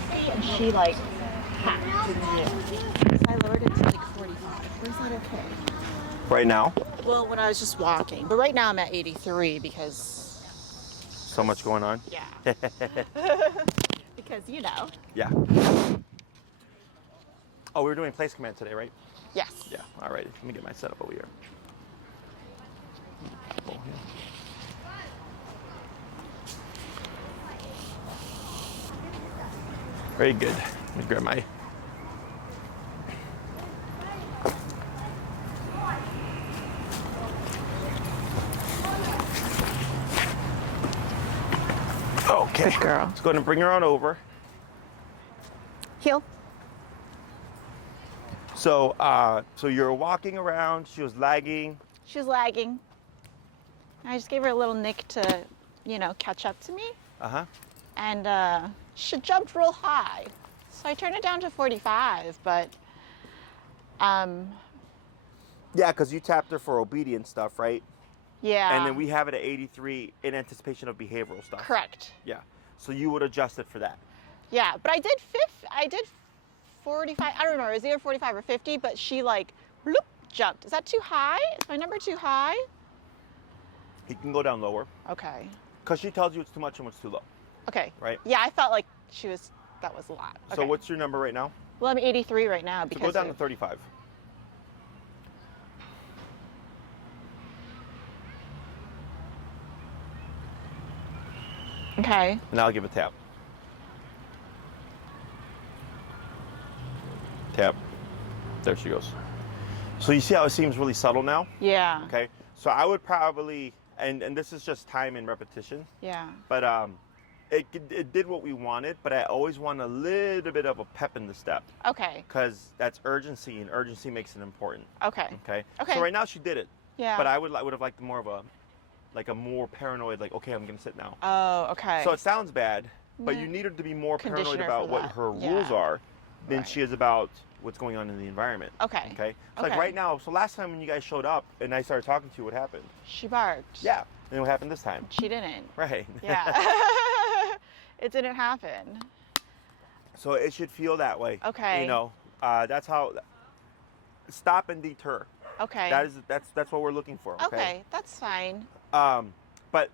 50 and she like hacked to the So I lowered it to like 45. Or is that okay? Right now? Well, when I was just walking. But right now I'm at 83 because... So much going on? Yeah. Because, you know. Yeah. Oh, we were doing place command today, right? Yes. Yeah. All right. Let me get my setup over here. Very good. Let me grab my... Okay. Good girl. Let's go ahead and bring her on over. Heel. So, so you're walking around. She was lagging. She was lagging. I just gave her a little nick to, you know, catch up to me. Uh-huh. And she jumped real high. So I turned it down to 45, but... Yeah, because you tapped her for obedience stuff, right? Yeah. And then we have it at 83 in anticipation of behavioral stuff. Correct. Yeah. So you would adjust it for that. Yeah, but I did 45. I don't remember. It was either 45 or 50, but she like bloop, jumped. Is that too high? Is my number too high? He can go down lower. Okay. Because she tells you it's too much and what's too low. Okay. Right? Yeah, I felt like that was a lot. Okay. So what's your number right now? Well, I'm 83 right now So because go down to 35. Okay. And I'll give a tap. Tap. There she goes. So you see how it seems really subtle now? Yeah. Okay. So I would probably, and this is just time and repetition. Yeah. But it did what we wanted, but I always want a little bit of a pep in the step. Okay. Because that's urgency, and urgency makes it important. Okay. Okay. Okay. So right now she did it. Yeah. But I would have liked more of a more paranoid, like, okay, I'm gonna sit now. Oh, okay. So it sounds bad, but Yeah. you need her to be more paranoid Conditioner about for what that. her Yeah. rules are than Right. she is about what's going on in the environment. Okay. Okay. So Okay. like right now, so last time when you guys showed up and I started talking to you, what happened? She barked. Yeah. And then what happened this time? She didn't. Right. Yeah. It didn't happen. So it should feel that way. Okay. You know, that's how. Stop and deter. Okay. That's what we're looking for. Okay. Okay, that's fine. But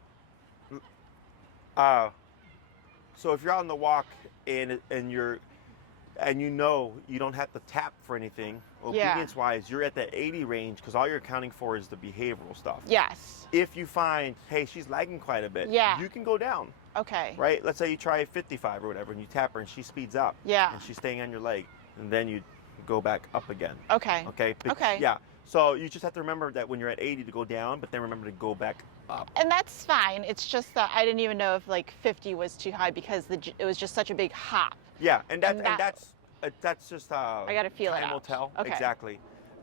so if you're on the walk and you know you don't have to tap for anything, obedience wise, you're at the 80 range because all you're accounting for is the behavioral stuff. Yes. If you find, hey, she's lagging quite a bit, Yeah. you can go down. Okay. Right? Let's say you try 55 or whatever and you tap her and she speeds up. Yeah. And she's staying on your leg. And then you go back up again. Okay. Okay? Okay. Yeah. So you just have to remember that when you're at 80 to go down, but then remember to go back up. And that's fine. It's just that I didn't even know if like 50 was too high because it was just such a big hop. Yeah, and that's just I gotta feel it time will out. tell. Okay. Exactly.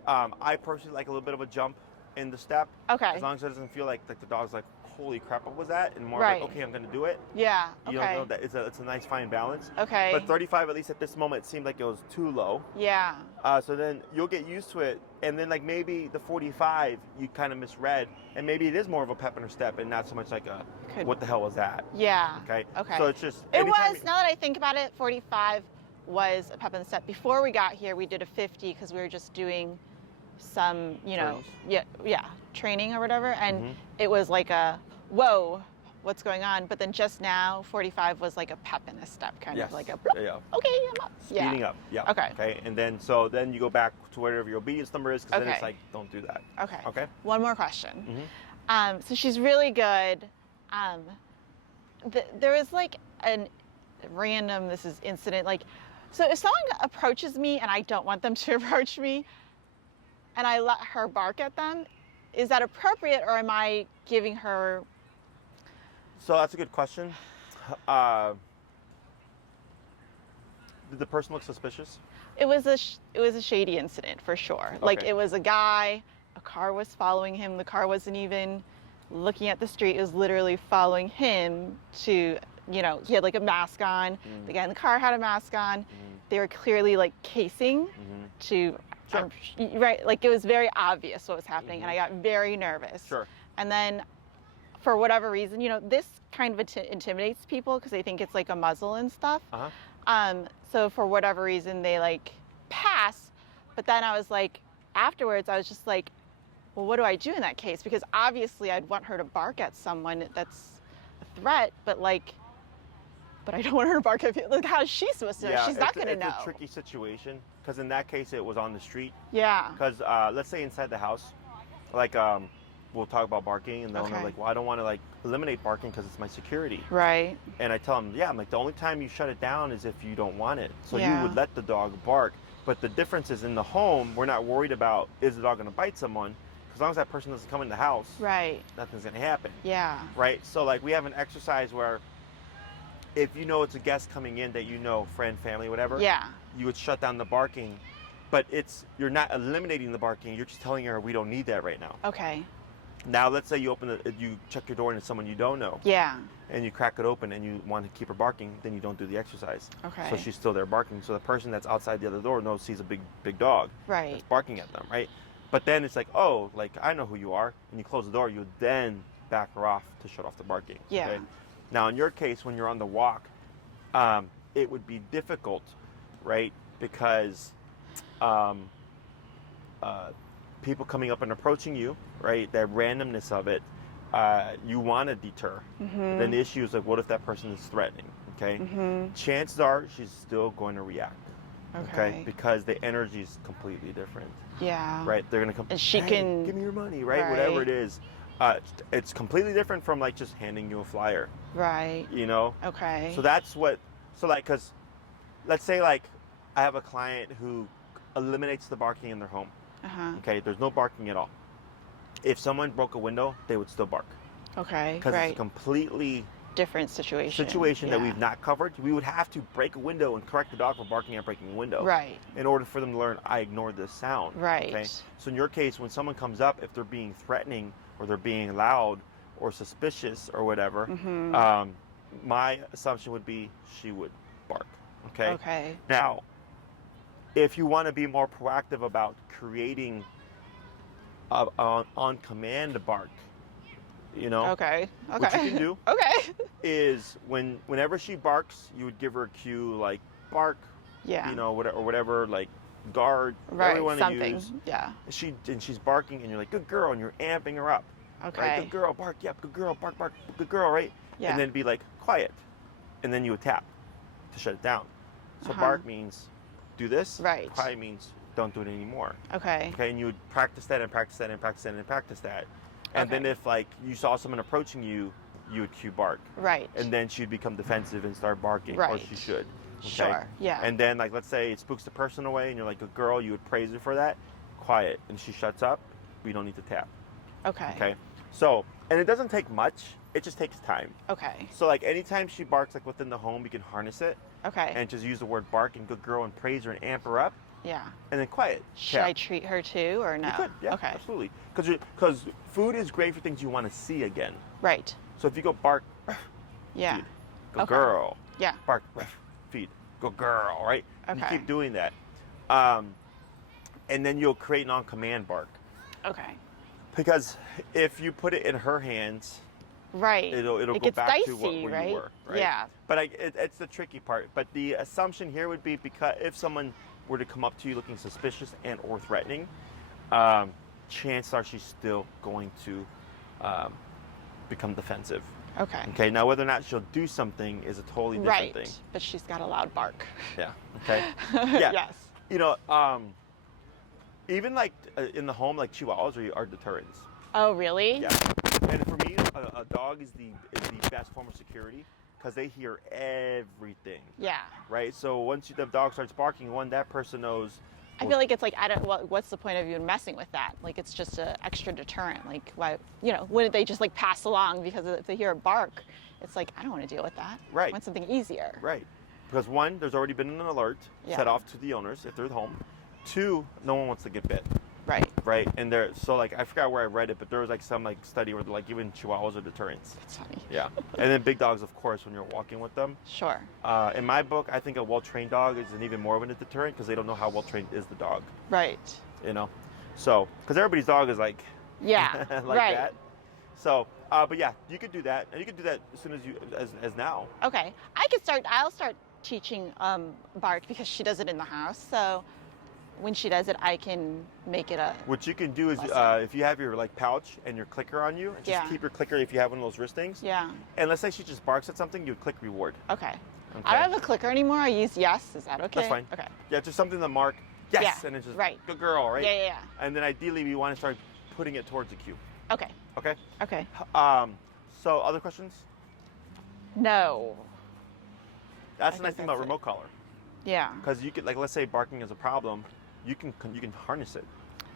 I personally like a little bit of a jump in the step. Okay. As long as it doesn't feel like the dog's like, holy crap, what was that? And more Right. like, okay, I'm gonna do it. Yeah. You Okay. don't know that it's a nice fine balance. Okay. But 35, at least at this moment, it seemed like it was too low. Yeah. So then you'll get used to it, and then like maybe the 45 you kind of misread, and maybe it is more of a pep in her step and not so much like a what the hell was that? Yeah. Okay. Okay. So it's just It was, now that I think about it, 45 was a pep in the step. Before we got here, we did a 50 because we were just doing some, you know, training or whatever, and it was like a whoa, what's going on? But then just now, 45 was like a pep in the step, kind of like a okay, I'm up. Speeding up, yeah. Okay. Okay, and then then you go back to whatever your obedience number is, because then it's like, don't do that. Okay. Okay. One more question. So she's really good. There was like a random, incident, like, so if someone approaches me and I don't want them to approach me, and I let her bark at them, is that appropriate, or am I giving her? So that's a good question. Did the person look suspicious? It was a shady incident for sure. Okay. Like, it was a guy, a car was following him. The car wasn't even looking at the street. It was literally following him to, you know, he had like a mask on. The guy in the car had a mask on. They were clearly like casing to, right? Like, it was very obvious what was happening, and I got very nervous. Sure. And then, for whatever reason, you know, this kind of intimidates people because they think it's like a muzzle and stuff. So for whatever reason, they like pass. But then I was like, afterwards, I was just like, well, what do I do in that case? Because obviously I'd want her to bark at someone that's a threat, but I don't want her to bark at people. Like, how is she supposed to know? She's not going to know. It's a tricky situation because in that case, it was on the street. Yeah. Because let's say inside the house, like we'll talk about barking, and they're like, well, I don't want to like eliminate barking because it's my security. Right. And I tell them, yeah, I'm like, the only time you shut it down is if you don't want it. So you would let the dog bark. But the difference is in the home, we're not worried about, is the dog going to bite someone? As long as that person doesn't come in the house, right, nothing's going to happen. Yeah. Right? So like we have an exercise where if you know it's a guest coming in that you know, friend, family, whatever, you would shut down the barking. But you're not eliminating the barking, you're just telling her we don't need that right now. Okay. Now let's say you you check your door and it's someone you don't know. Yeah. And you crack it open and you want to keep her barking, then you don't do the exercise. Okay. So she's still there barking. So the person that's outside the other door sees a big dog. Right. That's barking at them, right? But then it's like, oh, like I know who you are, and you close the door, you then back her off to shut off the barking. Yeah. Okay? Now in your case, when you're on the walk, it would be difficult, right? Because people coming up and approaching you, right? That randomness of it, you want to deter. Mm-hmm. Then the issue is like, what if that person is threatening? Okay. Mm-hmm. Chances are she's still going to react. Okay. Because the energy is completely different. Yeah. Right. They're gonna come. And she hey, can give me your money, right? Whatever it is. It's completely different from like just handing you a flyer. Right. You know. Okay. So that's what. So like, cause, let's say like, I have a client who eliminates the barking in their home. Uh-huh. Okay. There's no barking at all. If someone broke a window, they would still bark. Okay. Because it's a completely different situation that we've not covered. We would have to break a window and correct the dog for barking at breaking a window. Right. In order for them to learn, I ignored this sound. Right. Okay. So in your case, when someone comes up, if they're being threatening or they're being loud or suspicious or whatever, mm-hmm. My assumption would be she would bark. Okay. Okay. Now, if you want to be more proactive about creating on command bark, you know. Okay. What you can do is whenever she barks, you would give her a cue like bark. Yeah. You know, whatever, like guard. Right. Everyone Something. Use. Yeah. She's barking, and you're like, good girl, and you're amping her up. Okay. Right? Good girl, bark. Yep. Good girl, bark, bark. Good girl, right? Yeah. And then be like quiet, and then you would tap to shut it down. So bark means do this. Right. Quiet means don't do it anymore. Okay. Okay. And you would practice that and practice that and practice that and practice that. And then if like you saw someone approaching you, you would cue bark. Right. And then she'd become defensive and start barking. Right. Or she should. Okay? Sure. Yeah. And then like let's say it spooks the person away and you're like a girl, you would praise her for that. Quiet. And she shuts up. We don't need to tap. Okay. Okay. So, and it doesn't take much. It just takes time. Okay. So like anytime she barks like within the home, you can harness it. Okay. And just use the word bark and good girl and praise her and amp her up. Yeah. And then quiet. Should I treat her too or no? You could, yeah, okay. Absolutely. Because food is great for things you want to see again. Right. So if you go bark, yeah. feed, go girl. Yeah. Bark, feed, go girl, right? Okay. And you keep doing that. And then you'll create an on-command bark. Okay. Because if you put it in her hands, right, it'll it go gets back dicey, to where right? you were. Right? Yeah. But it's the tricky part. But the assumption here would be because if someone were to come up to you looking suspicious and or threatening, chances are she's still going to become defensive. Okay. Okay. Now, whether or not she'll do something is a totally different thing. But she's got a loud bark. Yeah. Okay. Yeah. Yes. You know, even like in the home, like Chihuahuas are deterrents. Oh, really? Yeah. And for me, a dog is the best form of security because they hear everything. Yeah. Right. So once the dog starts barking, that person knows. I feel like it's like what's the point of even messing with that? Like it's just an extra deterrent. Like why wouldn't they just like pass along because if they hear a bark, it's like I don't want to deal with that. Right. I want something easier. Right. Because one, there's already been an alert set off to the owners if they're at home. Two, no one wants to get bit. Right. Right. And I forgot where I read it, but there was like some like study where like even Chihuahuas are deterrents. That's funny. Yeah. And then big dogs, of course, when you're walking with them. Sure. In my book, I think a well-trained dog is an even more of a deterrent because they don't know how well-trained is the dog. Right. So, because everybody's dog is like, yeah, like that. So, But yeah, you could do that, and you could do that as soon as now. Okay. I'll start teaching Bart because she does it in the house. So when she does it, I can make it a What you can do is, lesson. if you have your like pouch and your clicker on you, just Yeah. keep your clicker if you have one of those wrist things. Yeah. And let's say she just barks at something, you click reward. Okay. Okay. I don't have a clicker anymore. I use yes. Is that okay? That's fine. Okay. Yeah, just something to mark yes, Yeah, and it's just right. good girl, right? Yeah. And then ideally, we want to start putting it towards the cue. Okay. Okay. Okay. So other questions? No. That's I the nice think thing about that's it. remote collar, Yeah. because you could, like, let's say barking is a problem, you can harness it.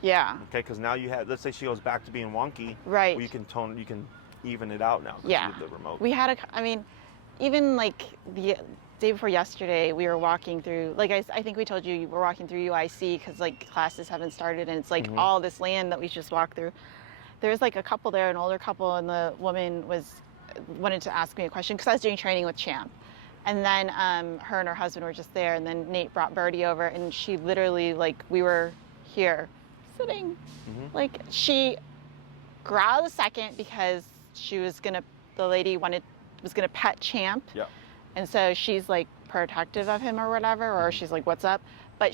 Yeah. Okay, because now you have, let's say she goes back to being wonky. Right. Well, you can even it out now. 'Cause Yeah. you have the remote. We had even like the day before yesterday, we were walking through, like I think we told you, we're walking through UIC because like classes haven't started and it's like all this land that we just walked through. There was like a couple there, an older couple, and the woman wanted to ask me a question because I was doing training with Champ. And then her and her husband were just there, and then Nate brought Birdie over, and she literally, like, we were here sitting, like, she growled a second because the lady was gonna pet Champ. Yeah. And so she's like protective of him or whatever, or she's like, what's up? But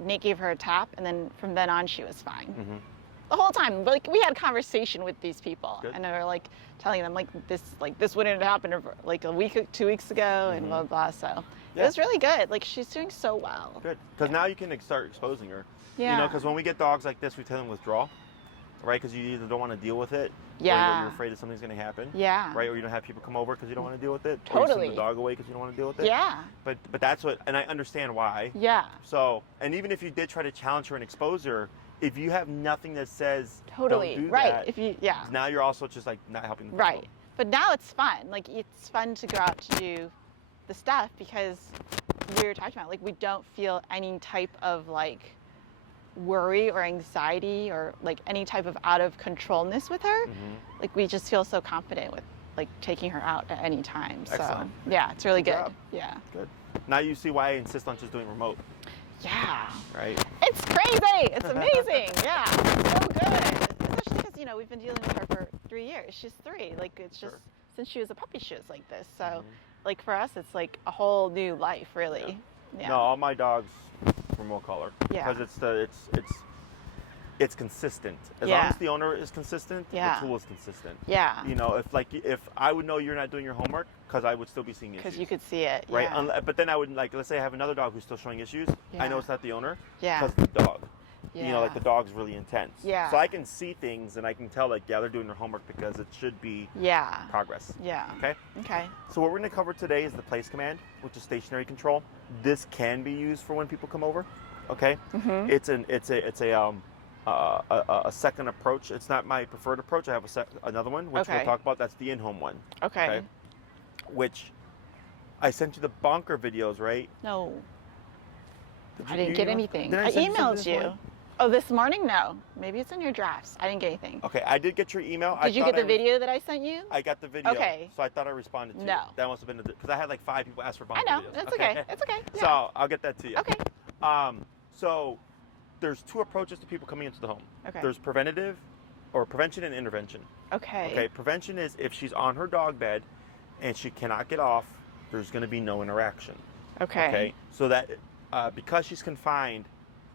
Nate gave her a tap, and then from then on she was fine. The whole time, like, we had conversation with these people. Good. And they were like telling them like this wouldn't have happened like a week, 2 weeks ago, and blah, blah, blah. So Yeah. it was really good. Like, she's doing so well. Good, because now you can start exposing her. Yeah. You know, because when we get dogs like this, we tell them withdraw, right? Because you either don't want to deal with it, or Yeah. you're afraid that something's going to happen. Yeah. Right, or you don't have people come over because you don't want to deal with it. Or Totally. you send the dog away because you don't want to deal with it. Yeah. But that's what, and I understand why. Yeah. So, and even if you did try to challenge her and expose her, if you have nothing that says Totally. don't do Right. that, now you're also just like not helping the Right. But now it's fun. Like, it's fun to go out to do the stuff because we were talking about, like, we don't feel any type of like worry or anxiety or like any type of out of controlness with her. Like, we just feel so confident with like taking her out at any time. Excellent. So yeah, it's really Good good. job. Yeah. Good. Now you see why I insist on just doing remote, Yeah. right? It's crazy. It's amazing. Yeah. It's so good. Especially because, we've been dealing with her for 3 years. She's 3. Like, it's just since she was a puppy, she was like this. So like for us, it's like a whole new life, really. Yeah. No, all my dogs remote collar. Yeah. Because it's consistent. As long as the owner is consistent, Yeah. the tool is consistent. Yeah. You know, if I would know you're not doing your homework, because I would still be seeing issues. Because you could see it. Right. Yeah. But then I would, like, let's say I have another dog who's still showing issues. I know Yeah. it's not the owner. Yeah. Because the dog. Yeah. You know, like the dog's really intense. Yeah. So I can see things and I can tell, like, yeah, they're doing their homework because it should be Yeah. progress. Yeah. Okay. Okay. So what we're going to cover today is the place command, which is stationary control. This can be used for when people come over. Okay. It's a second approach. It's not my preferred approach. I have another one, which we'll Okay. talk about. That's the in-home one. Okay. Which I sent you the bonker videos, right? No. Did I you- didn't you get email- anything. Did I send something emailed this you. morning? Oh, this morning? No. Maybe it's in your drafts. I didn't get anything. Okay, I did get your email. Did you get the video that I sent you? I got the video. Okay. So I thought I responded to you. No. That must have been because I had like 5 people ask for bonker I know. videos. That's okay. It's okay. Yeah. So I'll get that to you. Okay. So there's 2 approaches to people coming into the home. Okay. There's prevention and intervention. Okay. Okay, prevention is if she's on her dog bed and she cannot get off, there's going to be no interaction. Okay. So that because she's confined,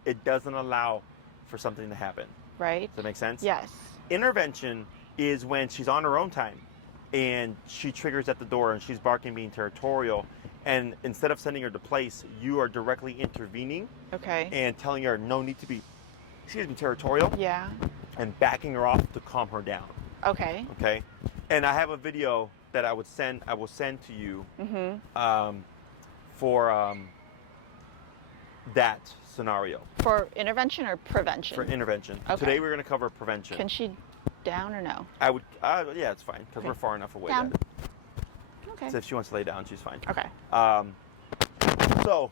it doesn't allow for something to happen. Right. Does that make sense? Yes. Intervention is when she's on her own time and she triggers at the door and she's barking, being territorial, and instead of sending her to place, you are directly intervening Okay. and telling her no need to be, territorial, Yeah. and backing her off to calm her down. Okay. Okay, and I have a video that I will send to you for that scenario For intervention or prevention? for intervention. Okay. Today we're going to cover prevention. Can she down or no? I would, yeah, it's fine because Okay. we're far enough away. Down. That Okay. so if she wants to lay down, she's fine. Okay. So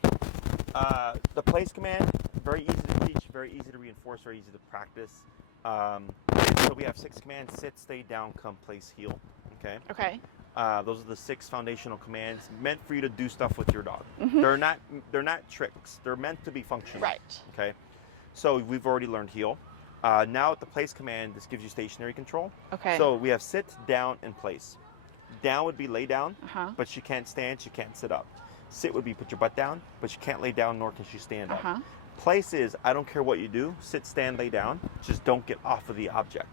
the place command, very easy to teach, very easy to reinforce, very easy to practice. So we have 6 commands: sit, stay, down, come, place, heel. Okay. Okay. Those are the 6 foundational commands meant for you to do stuff with your dog. They're not tricks. They're meant to be functional. Right. Okay. So we've already learned heel. Now with the place command, this gives you stationary control. Okay. So we have sit, down, and place. Down would be lay down, but she can't stand, she can't sit up. Sit would be put your butt down, but she can't lay down, nor can she stand up. Place is, I don't care what you do, sit, stand, lay down, just don't get off of the object.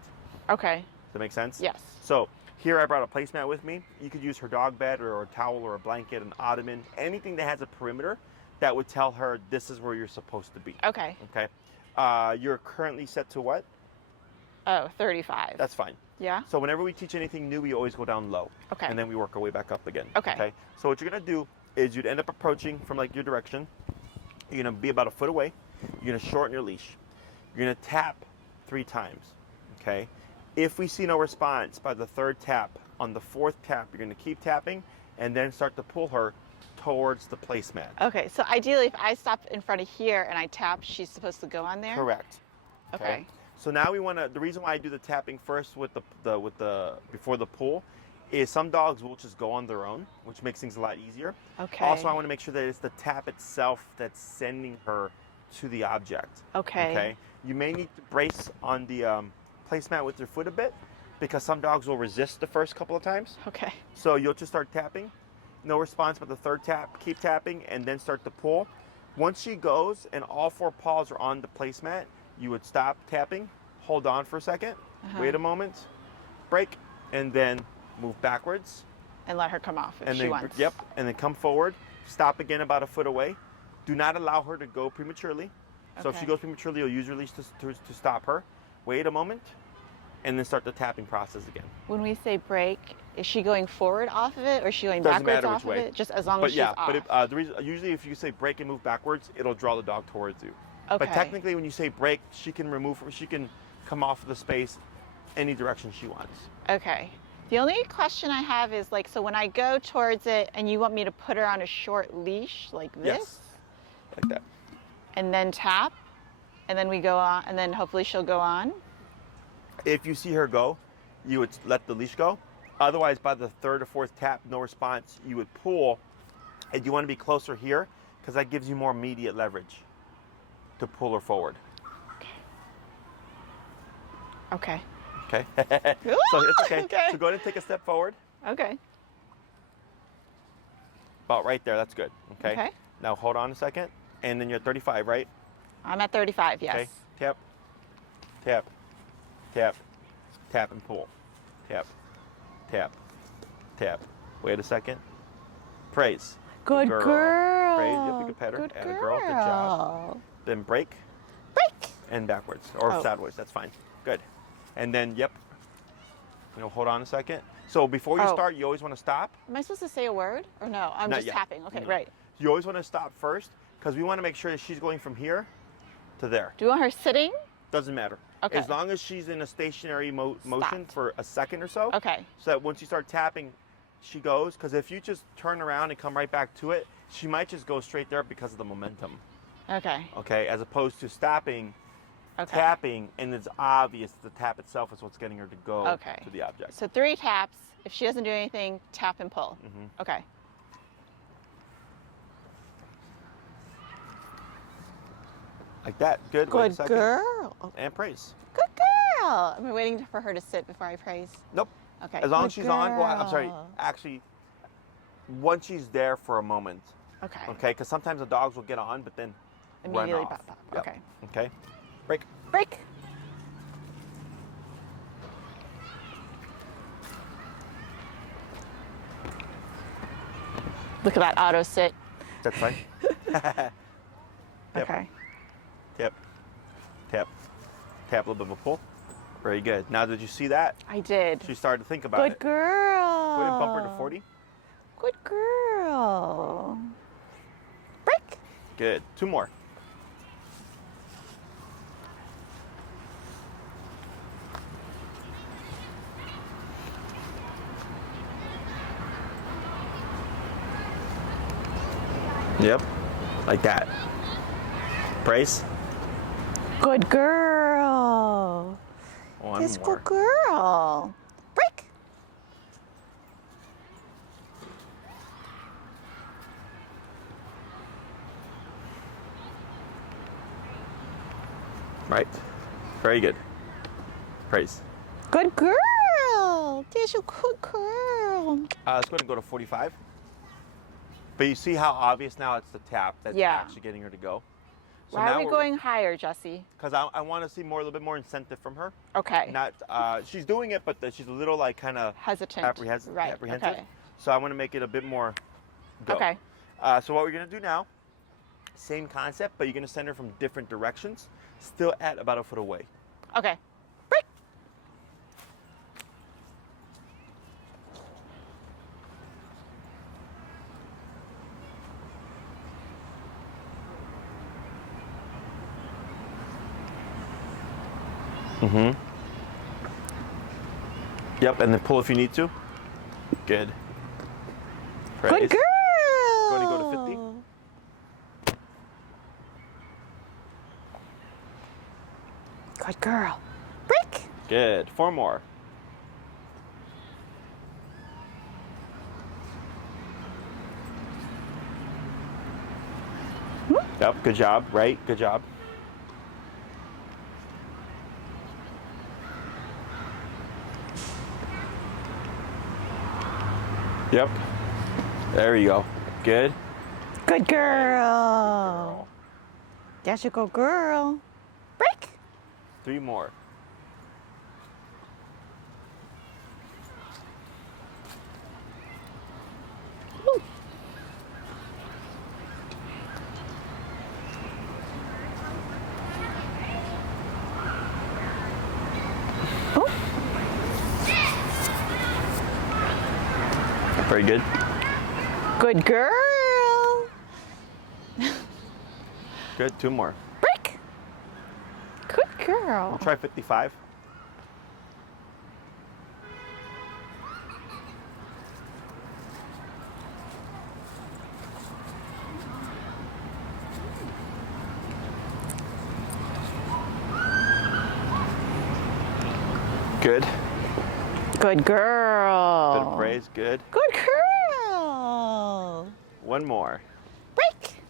Okay. Does that make sense? Yes. So here I brought a placemat with me. You could use her dog bed or a towel or a blanket, an ottoman, anything that has a perimeter that would tell her this is where you're supposed to be. Okay. Okay. You're currently set to what? Oh, 35. That's fine. Yeah? So whenever we teach anything new, we always go down low. Okay. And then we work our way back up again. Okay. So what you're going to do is you'd end up approaching from like your direction. You're going to be about a foot away. You're going to shorten your leash. You're going to tap 3 times. Okay. If we see no response by the 3rd tap, on the 4th tap, you're going to keep tapping and then start to pull her towards the placemat. Okay. So ideally, if I stop in front of here and I tap, she's supposed to go on there? Correct. Okay. So now we want to, the reason why I do the tapping first with the before the pull is some dogs will just go on their own, which makes things a lot easier. Okay. Also, I want to make sure that it's the tap itself that's sending her to the object. Okay. Okay. You may need to brace on the placemat with your foot a bit because some dogs will resist the first couple of times. Okay. So you'll just start tapping. No response but the 3rd tap, keep tapping and then start to pull. Once she goes and all 4 paws are on the placemat, you would stop tapping, hold on for a second, wait a moment, break, and then move backwards. And let her come off if she wants. Yep, and then come forward, stop again about a foot away. Do not allow her to go prematurely. So if she goes prematurely, you'll use release to stop her. Wait a moment, and then start the tapping process again. When we say break, is she going forward off of it, or is she going backwards off of it? Just as long as she's off. But the reason, usually if you say break and move backwards, it'll draw the dog towards you. Okay. But technically, when you say break, she can come off of the space any direction she wants. Okay. The only question I have is like, so when I go towards it and you want me to put her on a short leash like this? Yes. Like that. And then tap, and then we go on, and then hopefully she'll go on? If you see her go, you would let the leash go. Otherwise, by the 3rd or 4th tap, no response, you would pull, and you want to be closer here because that gives you more immediate leverage to pull her forward. Okay. Okay. So it's okay. So go ahead and take a step forward. Okay. About right there. That's good. Okay. Okay. Now hold on a second, and then you're at 35, right? I'm at 35, yes. Okay. Tap, tap, tap, tap, and pull. Tap, tap, tap. Wait a second. Praise. Good girl. Praise. Yep, you can pet her. Good Atta girl. Good job. Then break. Break. And backwards or sideways. That's fine. Good. And then, yep. Hold on a second. So before you start, you always want to stop. Am I supposed to say a word or no? I'm Not just yet. tapping. Okay, No. right. You always want to stop first because we want to make sure that she's going from here to there. Do you want her sitting? Doesn't matter. Okay. As long as she's in a stationary motion Stopped. for a second or so. Okay. So that once you start tapping, she goes. Because if you just turn around and come right back to it, she might just go straight there because of the momentum. Okay. Okay. As opposed to stopping, tapping, and it's obvious the tap itself is what's getting her to go to the object. So 3 taps. If she doesn't do anything, tap and pull. Okay. Like that. Good. Wait a Good second. girl. And praise. Good girl. Am I waiting for her to sit before I praise? Nope. Okay. As long Good as she's on. Well, I'm sorry. girl. Actually, once she's there for a moment. Okay. Okay. Because sometimes the dogs will get on, but then Immediately run off. pop, pop. Yep. Okay. Okay. Break. Break. Look at that auto sit. That's fine. Tap. Okay. Tap. Tap. Tap. A little bit of a pull. Very good. Now, did you see that? I did. She started to think about Good it. girl. Go ahead and bump her to 40. Good girl. Break. Good. 2 more. Yep. Like that. Brace. Good girl. One Yes, more. good girl. Break. Right. Very good. Praise. Good girl. There's a good girl. Let's go ahead and go to 45. But you see how obvious now it's the tap that's actually getting her to go. So why are we going higher, Jesse? Because I want to see a little bit more incentive from her. Okay. Not she's doing it, but she's a little like kind of hesitant. Apprehensive. Okay. So I want to make it a bit more go. Okay. So what we're gonna do now, same concept, but you're gonna send her from different directions, still at about a foot away. Okay. Break. Mm-hmm. Yep, and then pull if you need to. Good. Praise. Good girl. Going to go to 50. Good girl. Break. Good. 4 more. Yep, good job, right? Good job. Yep. There you go. Good. Good girl. That's a good girl. Break. 3 more. Ooh. Oh. Very good. Good girl. Good. 2 more. Break. Good girl. We'll try 55. Good. Good girl. Bit of praise. Good. Good girl. 1 more. Break.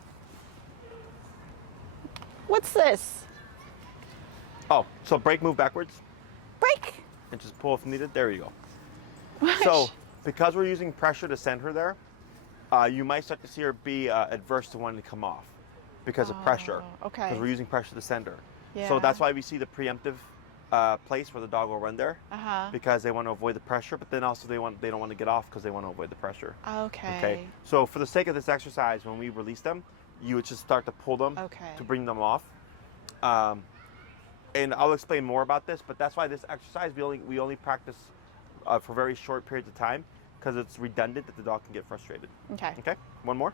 What's this? Oh, so break, move backwards, Break. and just pull if needed. There you go. So, because we're using pressure to send her there, you might start to see her be adverse to wanting to come off because of pressure. Okay. Because we're using pressure to send her. Yeah. So that's why we see the preemptive place where the dog will run there, because they want to avoid the pressure, but then also they don't want to get off because they want to avoid the pressure. Okay. Okay. So for the sake of this exercise, when we release them, you would just start to pull them to bring them off. And I'll explain more about this, but that's why this exercise we only practice for very short periods of time because it's redundant that the dog can get frustrated. Okay. Okay. 1 more.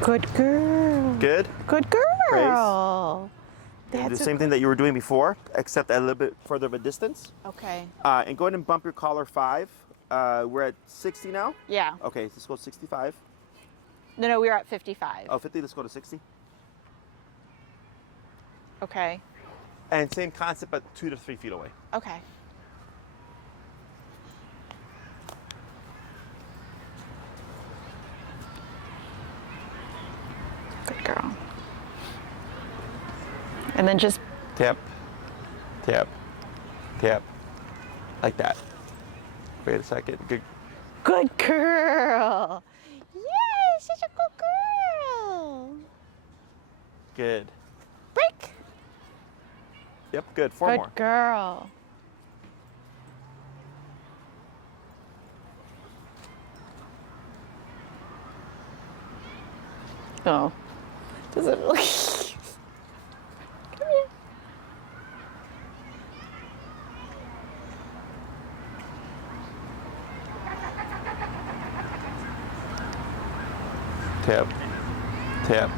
Good girl. Good. Good girl. Do the same thing that you were doing before, except at a little bit further of a distance. Okay. And go ahead and bump your collar 5. We're at 60 now. Yeah. Okay, so let's go 65. No, we were at 55. Oh, 50. Let's go to 60. Okay. And same concept, but 2 to 3 feet away. Okay. Good girl. And then just Tap, tap, tap, like that. Wait a second. Good. good girl. Yay, such a good girl. Good. Break. Yep. Good. 4 Good more. girl. Oh. Does it really? Come here. Tap, tap,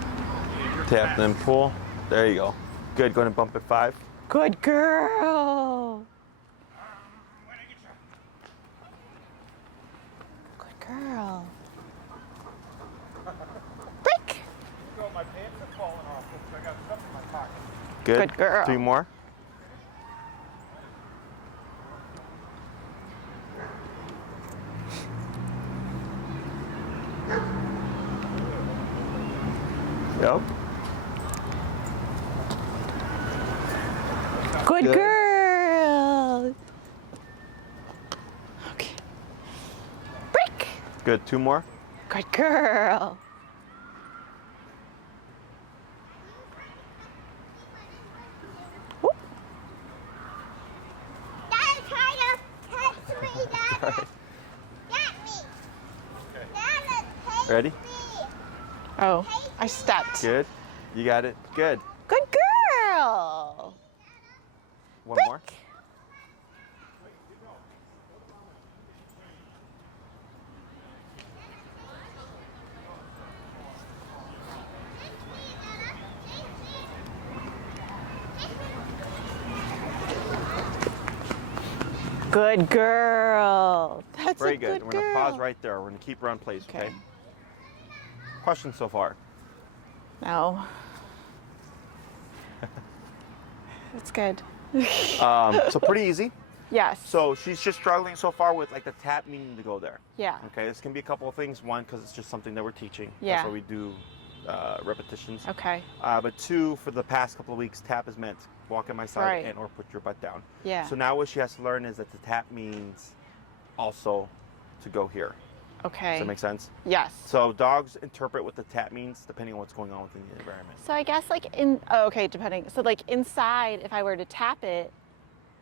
tap, then pull. There you go. Good. Go ahead and bump it 5. Good girl. Good girl. Break. My pants are falling off because I got stuff in my pocket. Good. Good girl. 3 more. Go. Good Good. girl. Okay. Break. Good. 2 more. Good girl. Whoop. Dad tried to touch me, Dad. Get me. Dad, take Ready? me. Oh, I stepped. Good. You got it. Good. Good girl. One more. Good girl. That's Very a good. good We're girl. going to pause right there. We're going to keep her on place, okay? Okay. Questions so far? No. That's good. So pretty easy. Yes. So she's just struggling so far with like the tap meaning to go there. Yeah. Okay, this can be a couple of things. One, because it's just something that we're teaching. Yeah. That's why we do repetitions. Okay. But 2, for the past couple of weeks, tap is meant walk at my side Right. and or put your butt down. Yeah. So now what she has to learn is that the tap means also to go here. Okay. Does that make sense? Yes. So dogs interpret what the tap means depending on what's going on within the environment. So I guess like depending. So like inside, if I were to tap it,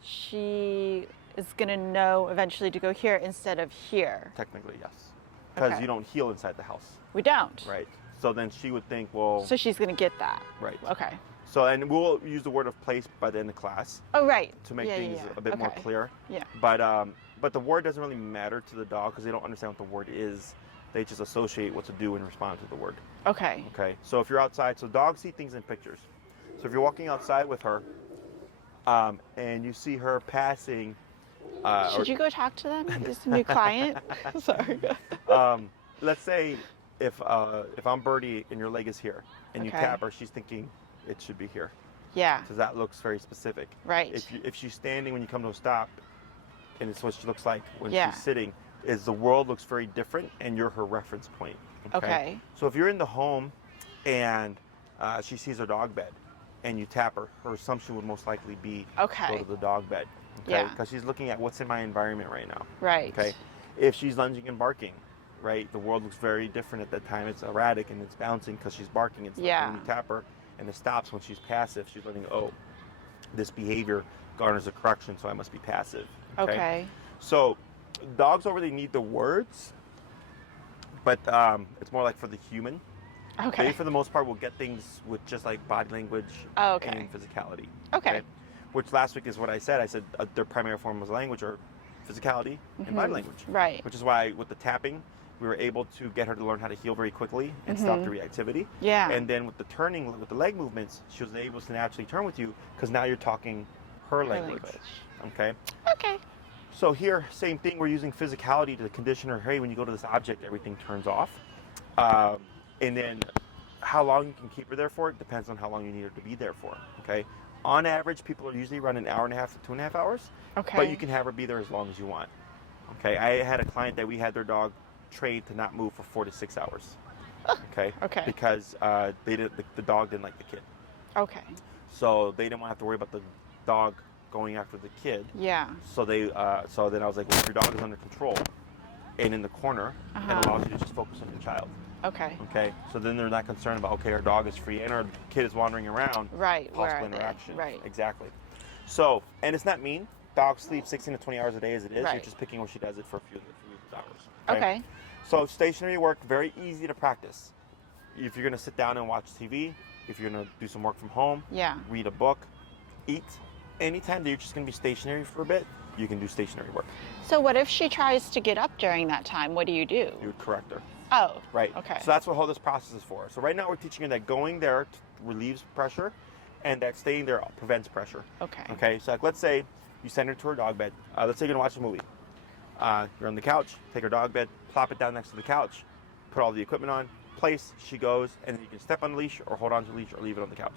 she is gonna know eventually to go here instead of here. Technically, yes. Because Okay. you don't heal inside the house. We don't. Right. So then she would think, well, So she's gonna get that. right. Okay. So, and we'll use the word of place by the end of class Oh right. to make Yeah, things yeah, yeah. a bit more Okay. clear. Yeah. But the word doesn't really matter to the dog because they don't understand what the word is. They just associate what to do and respond to the word. Okay. Okay. So if you're outside, so dogs see things in pictures. So if you're walking outside with her, and you see her passing, Should you go talk to them? This is a new client. Sorry. let's say if I'm Birdie and your leg is here and you Okay. tap her, she's thinking it should be here. Yeah. Because that looks very specific. Right. If she's standing when you come to a stop, and it's what she looks like when Yeah. she's sitting, is the world looks very different, and you're her reference point. Okay. So if you're in the home, and she sees her dog bed, and you tap her, her assumption would most likely be Okay. go to the dog bed. Okay? Yeah. Because she's looking at what's in my environment right now. Right. Okay. If she's lunging and barking, right, the world looks very different at that time. It's erratic and it's bouncing because she's barking and stuff. Yeah. When you tap her, and it stops when she's passive, she's learning, oh, this behavior garners a correction, so I must be passive. Okay. So dogs don't really need the words, but it's more like for the human. Okay. They, for the most part, will get things with just like body language Oh, okay. and physicality. Okay. Which last week is what I said. I said their primary form of language are physicality and body language. Right. Which is why with the tapping, we were able to get her to learn how to heel very quickly and stop the reactivity. Yeah. And then with the turning, with the leg movements, she was able to naturally turn with you because now you're talking her language. Okay. Okay. So here, same thing. We're using physicality to condition her. Hey, when you go to this object, everything turns off. And then how long you can keep her there for, it depends on how long you need her to be there for. Okay. On average, people are usually running 1.5 hours to 2.5 hours. Okay. But you can have her be there as long as you want. Okay. I had a client that we had their dog trained to not move for 4 to 6 hours. Okay. Okay. Because the dog didn't like the kid. Okay. So they didn't want to have to worry about the dog going after the kid. Yeah. So so then I was like, well, if your dog is under control and in the corner, it allows you to just focus on your child. Okay. Okay. So then they're not concerned about, okay, our dog is free and our kid is wandering around. Right. Where Possible are they? interaction. Right. Exactly. So, and it's not mean. Dogs sleep 16 to 20 hours a day as it is. You're Right. just picking when she does it for a few hours. Okay. So stationary work, very easy to practice. If you're going to sit down and watch TV, if you're going to do some work from home, Yeah. read a book, eat, anytime that you're just going to be stationary for a bit, you can do stationary work. So what if she tries to get up during that time? What do you do? You would correct her. Oh. Right. Okay. So that's what all this process is for. So right now we're teaching her that going there relieves pressure and that staying there prevents pressure. Okay. Okay. So like, let's say you send her to her dog bed. Let's say you're going to watch a movie. You're on the couch, take her dog bed, plop it down next to the couch, put all the equipment on, place, she goes, and then you can step on the leash or hold on to the leash or leave it on the couch.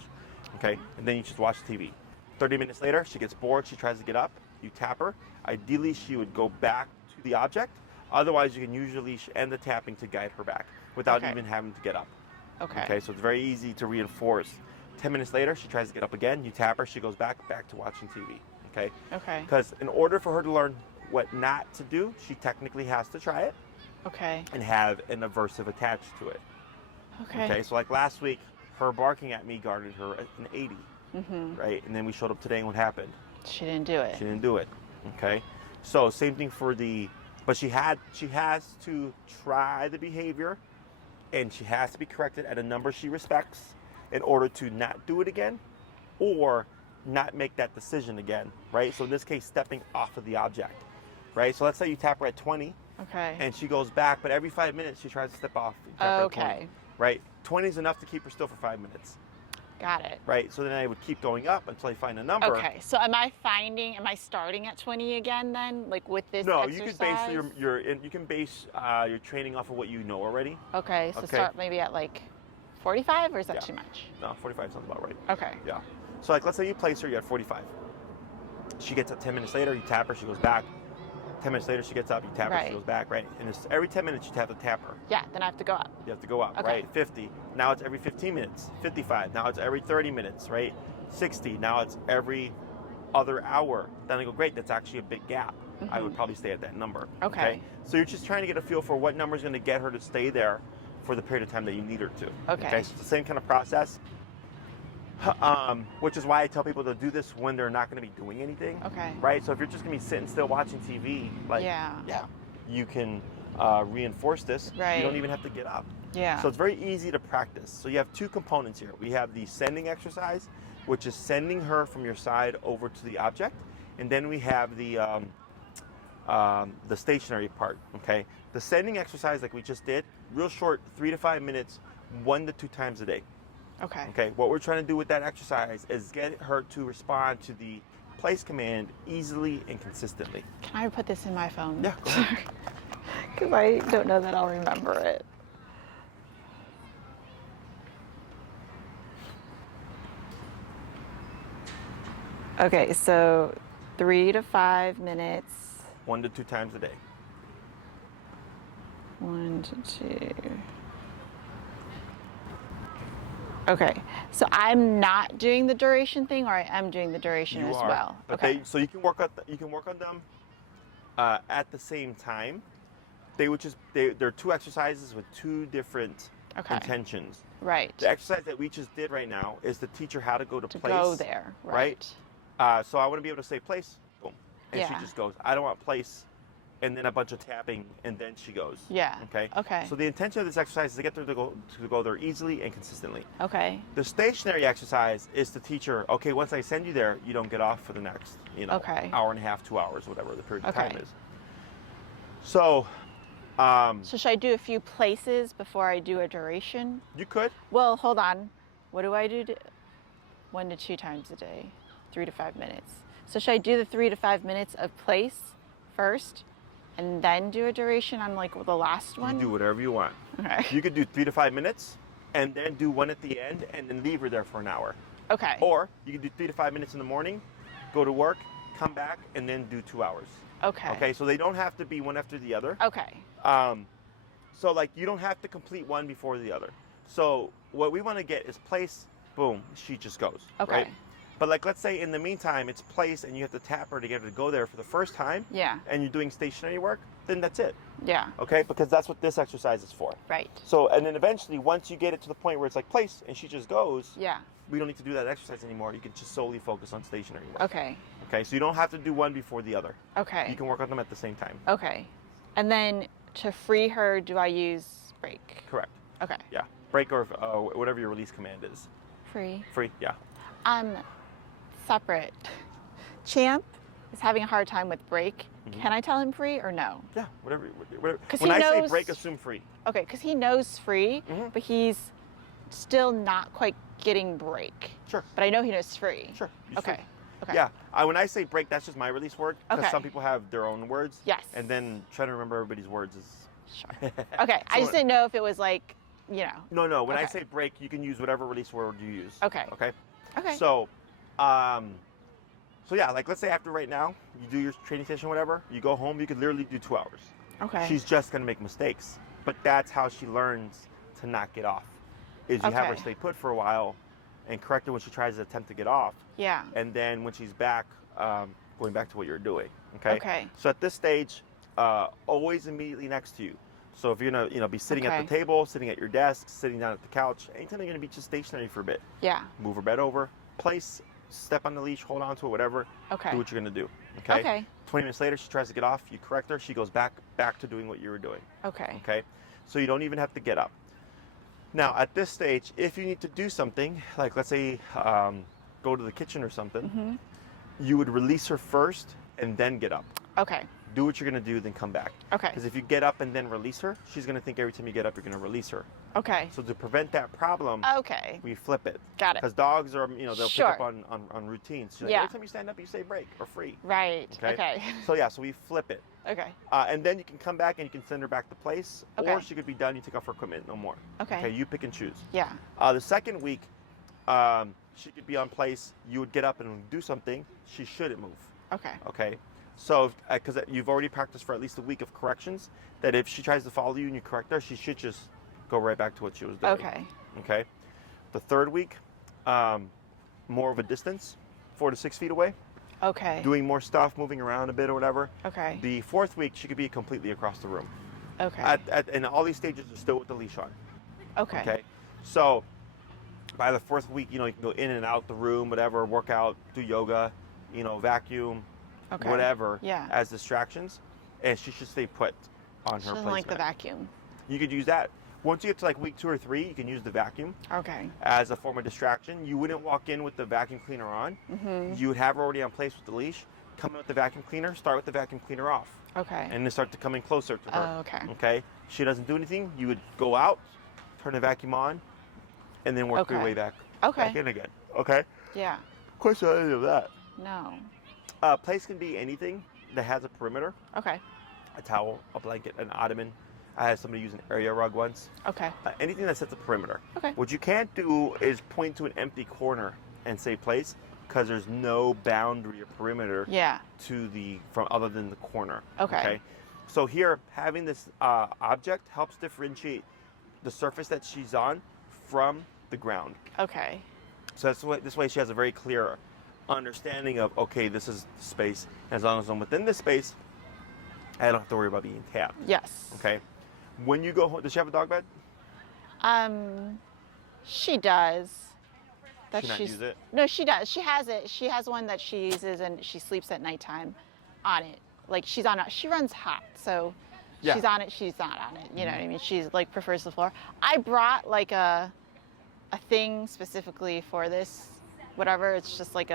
Okay. And then you just watch TV. 30 minutes later, she gets bored, she tries to get up, you tap her. Ideally, she would go back to the object. Otherwise, you can use your leash and the tapping to guide her back without Okay. even having to get up. Okay. Okay, so it's very easy to reinforce. 10 minutes later, she tries to get up again. You tap her, she goes back to watching TV. Okay? Okay. Because in order for her to learn what not to do, she technically has to try it Okay. and have an aversive attached to it. Okay. Okay, so like last week, her barking at me guarded her at an 80, right? And then we showed up today, and what happened? She didn't do it. She didn't do it. Okay, so same thing for but she has to try the behavior, and she has to be corrected at a number she respects in order to not do it again, or not make that decision again, right? So in this case, stepping off of the object, right? So let's say you tap her at 20, Okay. and she goes back, but every 5 minutes she tries to step off. You tap her at 20, Okay. right? 20 is enough to keep her still for 5 minutes, Got it. right? So then I would keep going up until I find a number. Okay. So am I starting at 20 again then? Like with this No, exercise? you can base your training off of what you know already. Okay. So Okay. start maybe at like 45, or is that Yeah. too much? No, 45 sounds about right. Okay. Yeah. So like, let's say you place her, you're at 45. She gets up 10 minutes later, you tap her, she goes back. 10 minutes later, she gets up, you tap her, Right. she goes back, right? And it's every 10 minutes you have to tap her. Yeah. Then I have to go up. You have to go up, Okay. right? 50. Now it's every 15 minutes. 55. Now it's every 30 minutes, right? 60. Now it's every other hour. Then I go, great, that's actually a big gap. I would probably stay at that number. Okay. So you're just trying to get a feel for what number is going to get her to stay there for the period of time that you need her to. Okay. So it's the same kind of process. Which is why I tell people to do this when they're not going to be doing anything. Okay. Right? So if you're just going to be sitting still watching TV, like, Yeah. you can reinforce this. Right. You don't even have to get up. Yeah. So it's very easy to practice. So you have two components here. We have the sending exercise, which is sending her from your side over to the object. And then we have the stationary part, okay? The sending exercise, like we just did, real short, 3 to 5 minutes, 1 to 2 times a day. Okay. Okay, what we're trying to do with that exercise is get her to respond to the place command easily and consistently. Can I put this in my phone? Yeah, go ahead. Because I don't know that I'll remember it. Okay, so 3 to 5 minutes. 1 to 2 times a day. 1 to 2. Okay, so I'm not doing the duration thing, or I am doing the duration You as are. well. But Okay. so you can work on them at the same time. They're 2 exercises with 2 different Okay. intentions. Right. The exercise that we just did right now is to teach her how to go to place. Go there. Right. So I want to be able to say place, boom, and she Yeah. just goes. I don't want place, and then a bunch of tapping, and then she goes. Yeah. Okay. Okay. So the intention of this exercise is to get her to go there easily and consistently. Okay. The stationary exercise is to teach her, okay, once I send you there, you don't get off for the next, Okay. hour and a half, 2 hours, whatever the period of Okay. time is. So, So should I do a few places before I do a duration? you could. Well, hold on. What do I do? 1 to 2 times a day, 3 to 5 minutes. So should I do the 3 to 5 minutes of place first, and then do a duration on like the last one? You do whatever you want. Okay. You could do 3 to 5 minutes, and then do 1 at the end, and then leave her there for an hour. Okay. Or you could do 3 to 5 minutes in the morning, go to work, come back, and then do 2 hours. Okay. Okay, so they don't have to be one after the other. Okay. So like you don't have to complete one before the other. So what we want to get is place, boom, she just goes. Okay. Right? But like let's say in the meantime it's place and you have to tap her to get her to go there for the first time. Yeah. And you're doing stationary work, then that's it. Yeah. Okay? Because that's what this exercise is for. Right. So and then eventually once you get it to the point where it's like place and she just goes, Yeah. we don't need to do that exercise anymore. You can just solely focus on stationary work. Okay. Okay, so you don't have to do one before the other. Okay. You can work on them at the same time. Okay. And then to free her, do I use break? Correct. Okay. Yeah. Break or whatever your release command is. Free. Free, yeah. Separate. Champ is having a hard time with break. Mm-hmm. Can I tell him free or no? Yeah, whatever. 'Cause When he I say knows- break, assume free. Okay, because he knows free, Mhm. but he's still not quite getting break. Sure. But I know he knows free. Sure. use Okay. free. Okay. Yeah. When I say break, that's just my release word. Because Okay. some people have their own words. Yes. And then trying to remember everybody's words is. Sure. Okay. I just So- didn't know if it was like, you know. No. When I Okay. say break, you can use whatever release word you use. Okay. Okay. Okay. So yeah, like let's say after right now, you do your training session, whatever. You go home, you could literally do 2 hours. Okay. She's just gonna make mistakes, but that's how she learns to not get off. is you have her Okay. stay put for a while and correct her when she tries to attempt to get off. Yeah. And then when she's back, going back to what you're doing. Okay. Okay. So at this stage, always immediately next to you. So if you're gonna, be sitting at Okay. the table, sitting at your desk, sitting down at the couch, anytime you're gonna be just stationary for a bit, Yeah. move her bed over, place, step on the leash, hold on to it, whatever. Okay. Do what you're gonna do. Okay. Okay. 20 minutes later, she tries to get off. You correct her. She goes back to doing what you were doing. Okay. Okay. So you don't even have to get up. Now at this stage, if you need to do something, like let's say go to the kitchen or something, Mm-hmm. you would release her first and then get up. Okay. Do what you're gonna do, then come back. Okay. Because if you get up and then release her, she's gonna think every time you get up, you're gonna release her. Okay. So to prevent that problem, Okay. we flip it. Got it. Because dogs are, they'll Sure. pick up on routines. So Yeah. every time you stand up, you say break or free. Right. Okay. Okay. So yeah, so we flip it. Okay. And then you can come back and you can send her back to place, Okay. or she could be done. You take off her equipment, no more. Okay. Okay, you pick and choose. Yeah. The second week, she could be on place. You would get up and do something. She shouldn't move. Okay. Okay. So, because you've already practiced for at least a week of corrections, that if she tries to follow you and you correct her, she should just go right back to what she was doing. Okay. Okay. The third week, more of a distance, 4 to 6 feet away, Okay. doing more stuff, moving around a bit or whatever. Okay. The fourth week, she could be completely across the room. Okay. And all these stages are still with the leash on. Okay. Okay. So by the fourth week, you can go in and out the room, whatever, work out, do yoga, vacuum, Okay. whatever, Yeah. as distractions, and she should stay put on She her doesn't placemat. like the vacuum. You could use that. Once you get to like week 2 or 3, you can use the vacuum Okay. as a form of distraction. You wouldn't walk in with the vacuum cleaner on. Mm-hmm. You would have her already on place with the leash. Come in with the vacuum cleaner. Start with the vacuum cleaner off, Okay. and then start to come in closer to her. Oh, okay. Okay. She doesn't do anything. You would go out, turn the vacuum on, and then work your Okay. way back Okay. in again. Okay. Yeah. Question on any of that? No. Place can be anything that has a perimeter. Okay. A towel, a blanket, an ottoman. I had somebody use an area rug once. Okay. Anything that sets a perimeter. Okay. What you can't do is point to an empty corner and say place, because there's no boundary or perimeter Yeah. from other than the corner. Okay. So here, having this object helps differentiate the surface that she's on from the ground. Okay. So this way she has a very clear understanding of, okay, this is space. And as long as I'm within this space, I don't have to worry about being tapped. Yes. Okay. When you go home, does she have a dog bed? She does. That She not use it? No, she does. She has it. She has one that she uses and she sleeps at nighttime on it. Like she runs hot, so Yeah. she's on it. She's not on it. You know what I mean? She's like prefers the floor. I brought like a thing specifically for this. Whatever. It's just like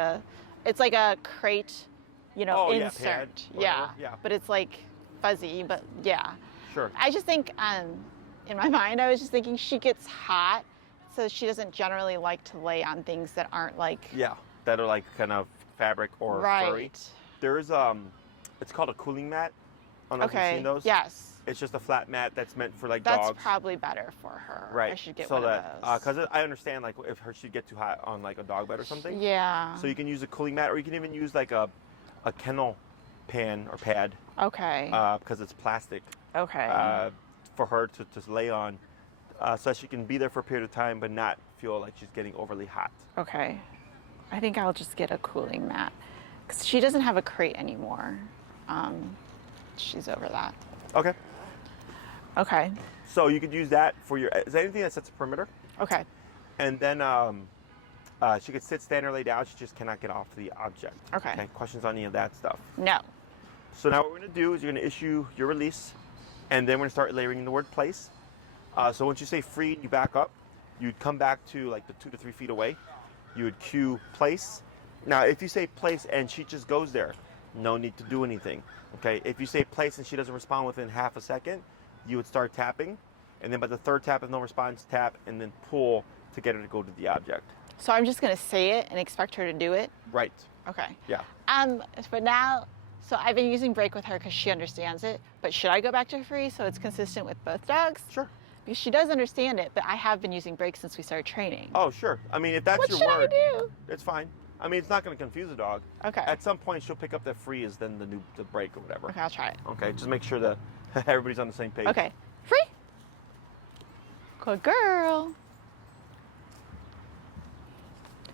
it's like a crate, Oh, yeah, insert. pad, Yeah. whatever, yeah. But it's like fuzzy. But yeah. Sure. I just think, in my mind, I was just thinking she gets hot, so she doesn't generally like to lay on things that aren't like Yeah. That are like kind of fabric or right. furry. There's it's called a cooling mat. I don't know if you've Okay. seen those. Yes. It's just a flat mat that's meant for like That's dogs. probably better for her. Right. I should get so one that, of those. because I understand like if she'd get too hot on like a dog bed or something. Yeah. So you can use a cooling mat, or you can even use like a kennel pan or pad, Okay. because it's plastic, Okay. for her to lay on, so that she can be there for a period of time but not feel like she's getting overly hot. Okay. I think I'll just get a cooling mat because she doesn't have a crate anymore. She's over that. Okay. Okay. So you could use that for is anything that sets a perimeter, Okay. and then she could sit, stand, or lay down. She just cannot get off the object. Okay. Questions on any of that stuff? No. So now what we're going to do is you're going to issue your release, and then we're going to start layering in the word place. So once you say free, you back up. You'd come back to like the 2 to 3 feet away. You would cue place. Now, if you say place and she just goes there, no need to do anything. Okay. If you say place and she doesn't respond within half a second, you would start tapping, and then by the third tap, if no response, tap, and then pull to get her to go to the object. So I'm just gonna say it and expect her to do it. Right. Okay. Yeah. But now, so I've been using break with her because she understands it. But should I go back to free so it's consistent with both dogs? Sure. Because she does understand it, but I have been using break since we started training. Oh, sure. I mean, if that's What your should word, I do? it's fine. I mean, it's not going to confuse the dog. Okay. At some point, she'll pick up that free is then the break or whatever. Okay, I'll try it. Okay, just make sure that everybody's on the same page. Okay. Free. Good girl.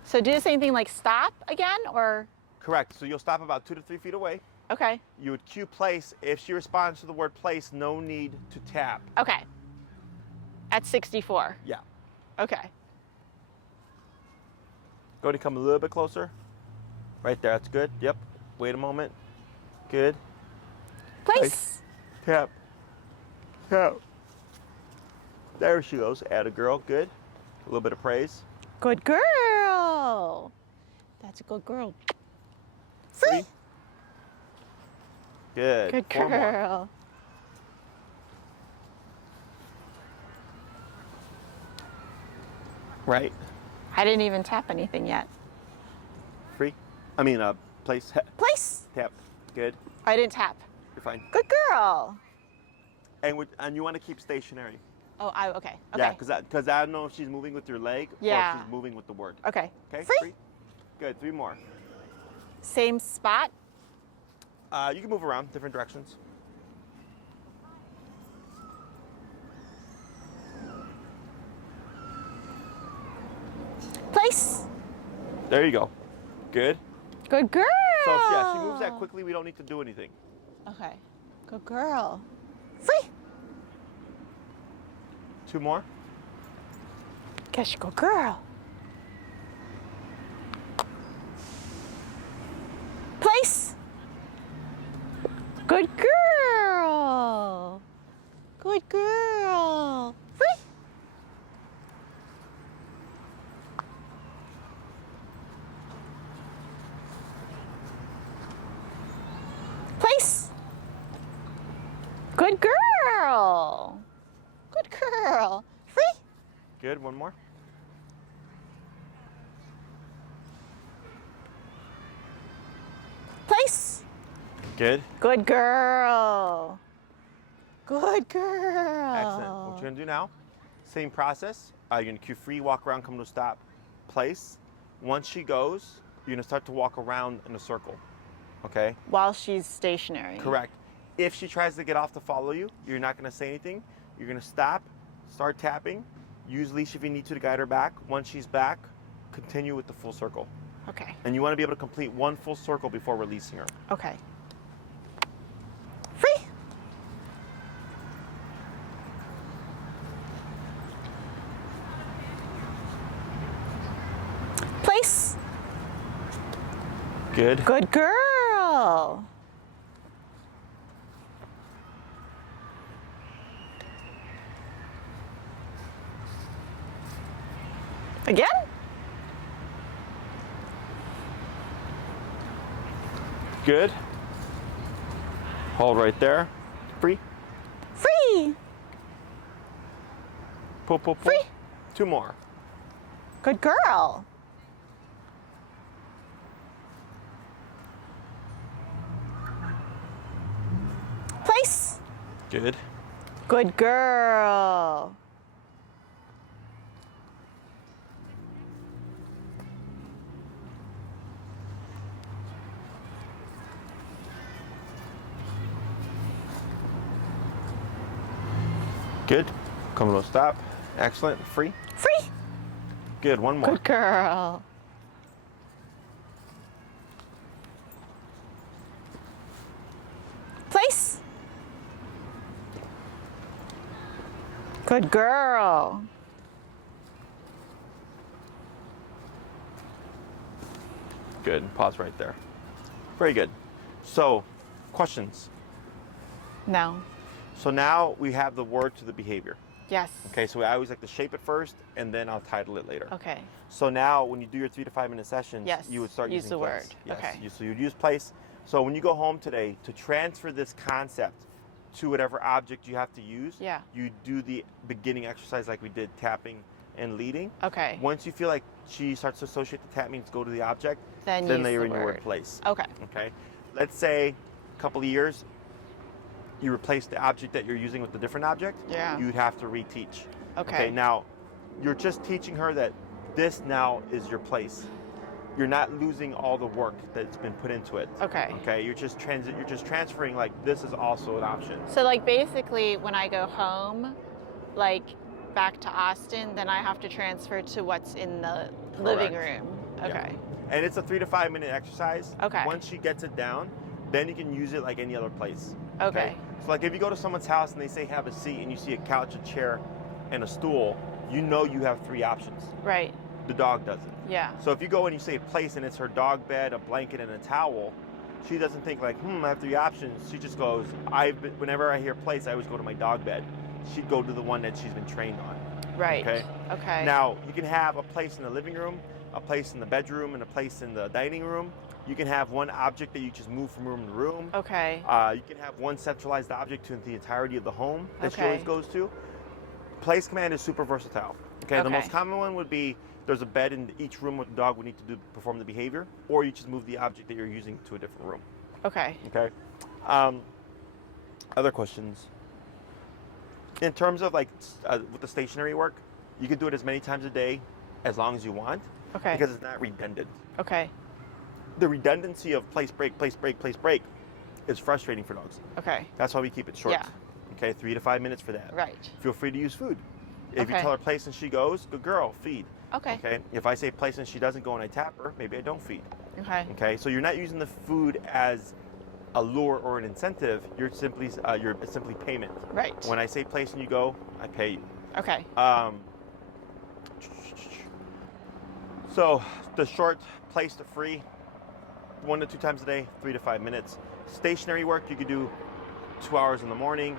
So do the same thing, like stop again, or? Correct. So you'll stop about 2 to 3 feet away. Okay. You would cue place. If she responds to the word place, no need to tap. Okay. At 64. Yeah. Okay. Go ahead and come a little bit closer. Right there. That's good. Yep. Wait a moment. Good. Place. Tap. Tap. There she goes. Add a girl. Good. A little bit of praise. Good girl. That's a good girl. Free. Good. Good 4 more. girl. Right. I didn't even tap anything yet. Free. I mean, place. Place. Tap. Good. I didn't tap. You're fine. Good girl. And you want to keep stationary. Oh, okay. Yeah, Okay. because I don't know if she's moving with your leg or Yeah. if she's moving with the word. Okay. Okay. Free. Good. 3 more. Same spot. You can move around different directions. Place. There you go. Good. Good girl. So if she moves that quickly, we don't need to do anything. Okay. Good girl. Free. 2 more. Guess you go girl. Place. Good girl. Good girl. Free. Place. Good girl. Good girl. Free. Good. 1 more. Place. Good. Good girl. Good girl. Excellent. What you're gonna do now? Same process. You're gonna cue free, walk around, come to a stop, place. Once she goes, you're gonna start to walk around in a circle. Okay. While she's stationary. Correct. If she tries to get off to follow you, you're not gonna say anything. You're gonna stop, start tapping. Use leash if you need to guide her back. Once she's back, continue with the full circle. Okay. And you want to be able to complete 1 full circle before releasing her. Okay. Free. Place. Good. Good girl. Again? Good. Hold right there. Free. Free. Pull, pull, pull. Free. 2 more. Good girl. Place. Good. Good girl. Good. Come to a stop. Excellent. Free. Free. Good. 1 more. Good girl. Place. Good girl. Good. Pause right there. Very good. So, questions. No. So now we have the word to the behavior. Yes. Okay, so I always like to shape it first and then I'll title it later. Okay. So now when you do your 3 to 5 minute sessions, Yes, you would start use using the place. word. Yes. Okay. So you'd use place. So when you go home today, to transfer this concept to whatever object you have to use, Yeah. you do the beginning exercise like we did, tapping and leading. Okay. Once you feel like she starts to associate the tap means go to the object, Then then use you're the in your word word. place. Okay. Okay. Let's say a couple of years, you replace the object that you're using with a different object. Yeah. You'd have to reteach. Okay. Now, you're just teaching her that this now is your place. You're not losing all the work that's been put into it. Okay. Okay. You're just transferring like this is also an option. So like basically when I go home, like back to Austin, then I have to transfer to what's in the living room. Okay. And it's a 3 to 5 minute exercise. Okay. Once she gets it down, then you can use it like any other place. Okay. So like if you go to someone's house and they say have a seat and you see a couch, a chair, and a stool, you know you have 3 options. Right. The dog doesn't. Yeah. So if you go and you say a place and it's her dog bed, a blanket, and a towel, she doesn't think like, I have 3 options. She just goes, whenever I hear place, I always go to my dog bed. She'd go to the one that she's been trained on. Right. Okay. Okay. Now you can have a place in the living room, a place in the bedroom, and a place in the dining room. You can have one object that you just move from room to room. Okay. You can have one centralized object to the entirety of the home that she Okay. always goes to. Place command is super versatile. Okay. The most common one would be there's a bed in each room where the dog would need to perform the behavior, or you just move the object that you're using to a different room. Okay. Okay. Other questions? In terms of like with the stationary work, you can do it as many times a day as long as you want. Okay. Because it's not redundant. Okay. The redundancy of place break, place break, place break is frustrating for dogs. Okay. That's why we keep it short. Yeah. Okay, 3 to 5 minutes for that. Right. Feel free to use food. If you Okay. tell her place and she goes, good girl, feed. Okay. Okay. If I say place and she doesn't go and I tap her, maybe I don't feed. Okay. Okay. So you're not using the food as a lure or an incentive. You're simply payment. Right. When I say place and you go, I pay you. Okay. So the short place to free, 1 to 2 times a day, 3 to 5 minutes. Stationary work, you could do 2 hours in the morning,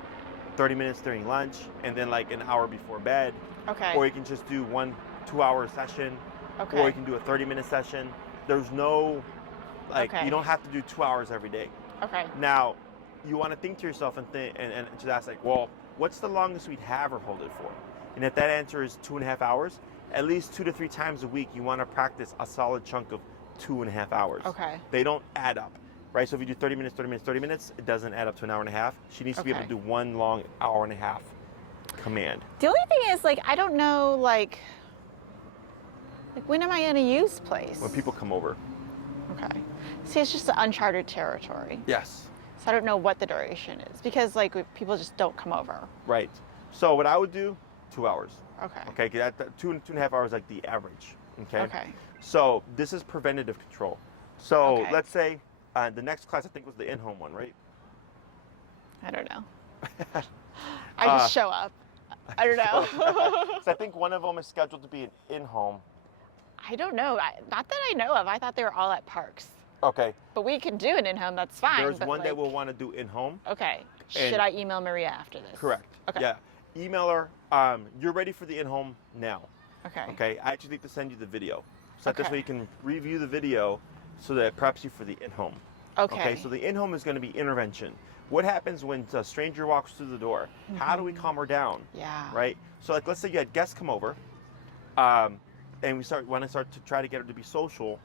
30 minutes during lunch, and then like an hour before bed. Okay. Or you can just do 1 2-hour session, Okay. or you can do a 30-minute session. There's no, Okay. you don't have to do 2 hours every day. Okay. Now, you want to think to yourself and just ask like, well, what's the longest we'd have her hold it for? And if that answer is 2.5 hours, at least 2 to 3 times a week, you want to practice a solid chunk of 2.5 hours. Okay. They don't add up, right? So if you do 30 minutes, 30 minutes, 30 minutes, it doesn't add up to an hour and a half. She needs to be able to Okay. do one long hour and a half command. The only thing is, like, I don't know, like when am I going to use place? When people come over. Okay. See, it's just uncharted territory. Yes. So I don't know what the duration is because, like, people just don't come over. Right. So what I would do, 2 hours. Okay. Okay, 'cause that 2.5 hours is like the average. Okay. Okay. So this is preventative control. So Okay. let's say the next class I think was the in-home one, right? I don't know. I just show up. I don't know. So I think one of them is scheduled to be an in-home. I don't know. Not that I know of. I thought they were all at parks. Okay. But we can do an in-home. That's fine. There's but one that like- we'll want to do in-home. Okay. And- Should I email Maria after this? Correct. Okay. Yeah. Email her. You're ready for the in-home now. Okay. Okay. I actually need to send you the video. So that this Okay. way you can review the video so that it preps you for the in-home. Okay. So the in-home is going to be intervention. What happens when a stranger walks through the door? How do we calm her down? Yeah. Right? So like let's say you had guests come over, and we want to start to try to get her to be social,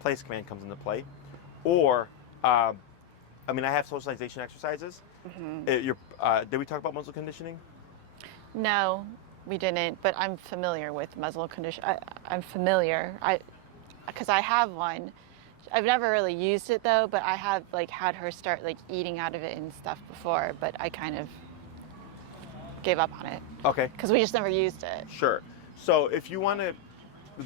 place command comes into play. Or I have socialization exercises. Did we talk about muzzle conditioning? No, we didn't. But I'm familiar with muzzle condition. I'm familiar. Because I have one. I've never really used it though. But I have like had her start like eating out of it and stuff before. But I kind of gave up on it Okay. because we just never used it. Sure. So if you want to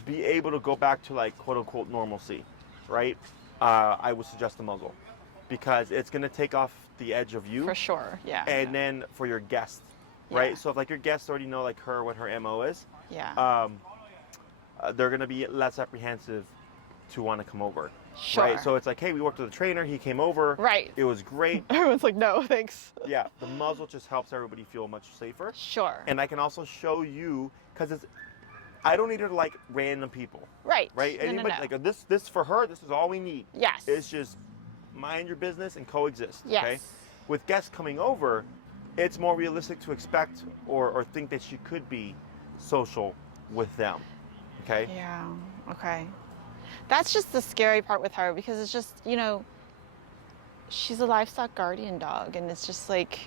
be able to go back to like quote unquote normalcy, right? I would suggest the muzzle because it's going to take off the edge of you. For sure. Yeah. And then for your guests, right? Yeah. So if like your guests already know like what her MO is, Yeah. they're going to be less apprehensive to want to come over. Sure. Right? So it's like, hey, we worked with a trainer. He came over. Right. It was great. Everyone's like, no, thanks. Yeah. The muzzle just helps everybody feel much safer. Sure. And I can also show you because I don't need her to like random people. Right. Right? No, Anybody no. like this for her, this is all we need. Yes. It's just mind your business and coexist. Yes. Okay? With guests coming over, it's more realistic to expect or think that she could be social with them. Okay? Yeah. Okay. That's just the scary part with her because it's just, she's a livestock guardian dog and it's just like,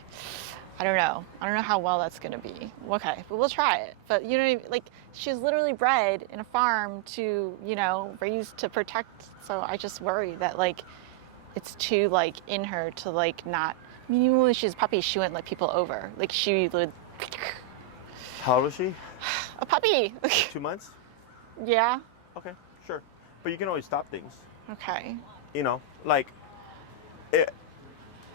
I don't know how well that's going to be. Okay, but we'll try it. But you know what I mean? Like she's literally bred in a farm to, raised to protect. So I just worry that like it's too like in her to like not, even when she was a puppy, she wouldn't let people over. Like she would, How old is she? a puppy. 2 months? Yeah. Okay, sure. but you can always stop things. Okay. You know, like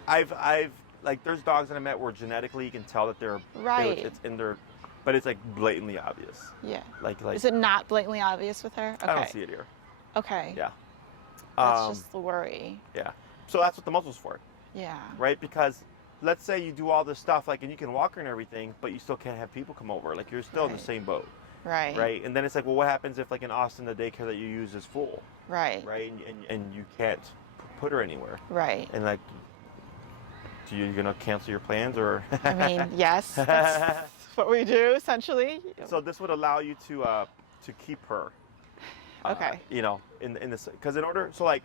like there's dogs that I met where genetically you can tell that they're Right. it's in their, but it's like blatantly obvious. Yeah. Like Is it not blatantly obvious with her? Okay. I don't see it here. Okay. Yeah. That's just the worry. Yeah. So that's what the muzzle's for, Yeah. right? Because let's say you do all this stuff, like, and you can walk her and everything, but you still can't have people come over. Like, you're still in the Right. same boat, Right. right? And then it's like, well, what happens if, like, in Austin, the daycare that you use is full, Right. right? And you can't put her anywhere. Right. And, like, you going to cancel your plans, or? I mean, yes, that's what we do essentially. So this would allow you to keep her. Okay. You know, in this, because in order, so like,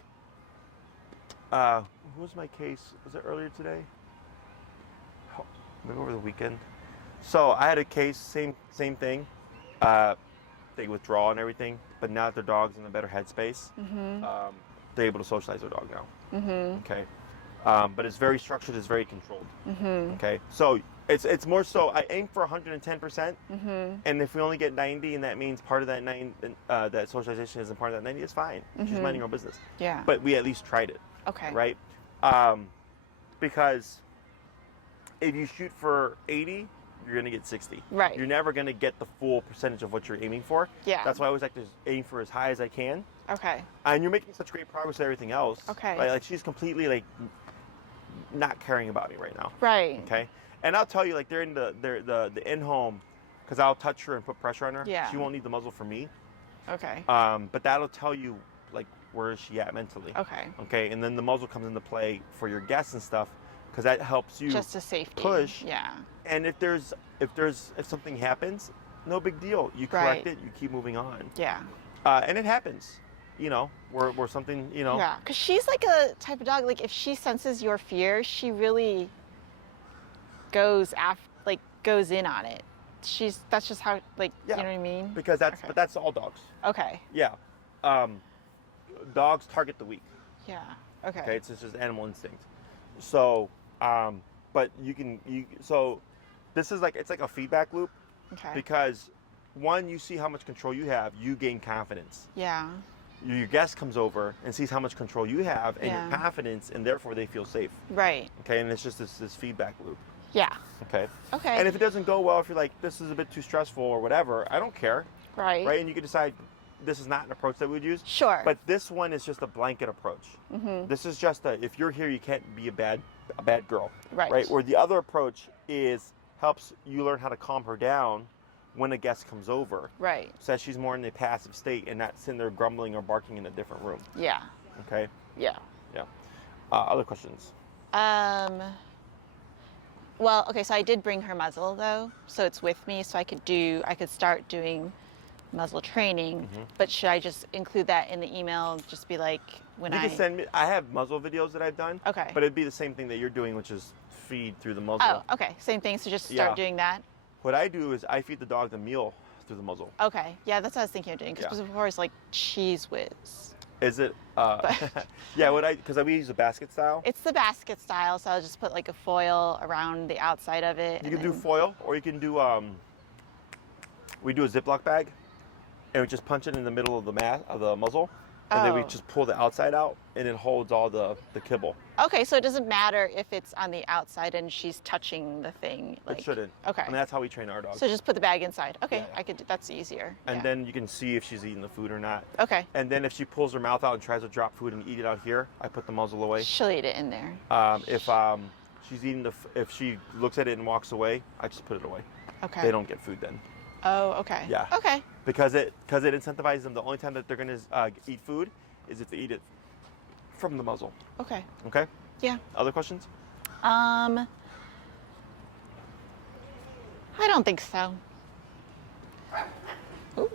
who was my case? Was it earlier today? Oh, maybe over the weekend. So I had a case, same thing. They withdraw and everything, but now that their dog's in a better headspace, they're able to socialize their dog now. Okay. But it's very structured, it's very controlled. Okay. So it's more so, I aim for 110%, and if we only get 90, and that means part of that that socialization isn't part of that 90, it's fine. She's minding her own business. Yeah. But we at least tried it. Okay. Right? Because if you shoot for 80, you're going to get 60. Right. You're never going to get the full percentage of what you're aiming for. Yeah. That's why I always like to aim for as high as I can. Okay. And you're making such great progress with everything else. Okay. Like she's completely like not caring about me right now. Right. Okay. And I'll tell you, like, they're in the in-home, because I'll touch her and put pressure on her. Yeah. She won't need the muzzle from me. Okay. But that'll tell you, like, where is she at mentally. Okay. Okay. And then the muzzle comes into play for your guests and stuff, because that helps you Just a safety. push. Yeah. And if something happens, no big deal. You correct it. You keep moving on. Yeah. And it happens. You know, where something, you know. Yeah. Because she's like a type of dog. Like if she senses your fear, she really goes in on it. That's just how, like, Yeah. you know what I mean? Because Okay. but that's all dogs. Okay. Yeah. Dogs target the weak. Yeah. Okay. Okay, it's just animal instinct. So, but so this is it's like a feedback loop, Okay. because one, you see how much control you have, you gain confidence. Yeah. Your guest comes over and sees how much control you have and Yeah. your confidence, and therefore they feel safe. Right. Okay, and it's just this feedback loop. Yeah. Okay. Okay. And if it doesn't go well, if you're like, this is a bit too stressful or whatever, I don't care. Right. Right? And you can decide this is not an approach that we would use. Sure. But this one is just a blanket approach. This is just if you're here, you can't be a bad girl. Right. Right. Where the other approach helps you learn how to calm her down when a guest comes over, Right. so that she's more in a passive state and not sitting there grumbling or barking in a different room. Yeah. Okay. Yeah. Yeah. Other questions? Well, okay, so I did bring her muzzle though, so it's with me, so I could start doing muzzle training. But should I just include that in the email? Just be like when You can send me. I have muzzle videos that I've done. Okay. But it'd be the same thing that you're doing, which is feed through the muzzle. Oh, okay, same thing. So just start Yeah. doing that. What I do is I feed the dog the meal through the muzzle. Okay, yeah, that's what I was thinking of doing. Because Yeah. before it's like cheese whiz. Is it? But- Yeah. Because we use a basket style. It's the basket style, so I'll just put like a foil around the outside of it. You and can do then- foil, or you can do we do a Ziploc bag, and we just punch it in the middle of the muzzle, and then we Oh. just pull the outside out, and it holds all the kibble. Okay, so it doesn't matter if it's on the outside and she's touching the thing. Like, It shouldn't. Okay. I mean, that's how we train our dogs. So just put the bag inside. Okay, Yeah, yeah. I could. That's easier. And yeah. then you can see if she's eating the food or not. Okay. And then if she pulls her mouth out and tries to drop food and eat it out here, I put the muzzle away. She'll eat it in there. If she's eating if she looks at it and walks away, I just put it away. Okay. They don't get food then, Oh, okay. Yeah. Okay. because it incentivizes them. The only time that they're gonna eat food is if they eat it from the muzzle. Okay. Okay. Yeah. Other questions? I don't think so. Ooh.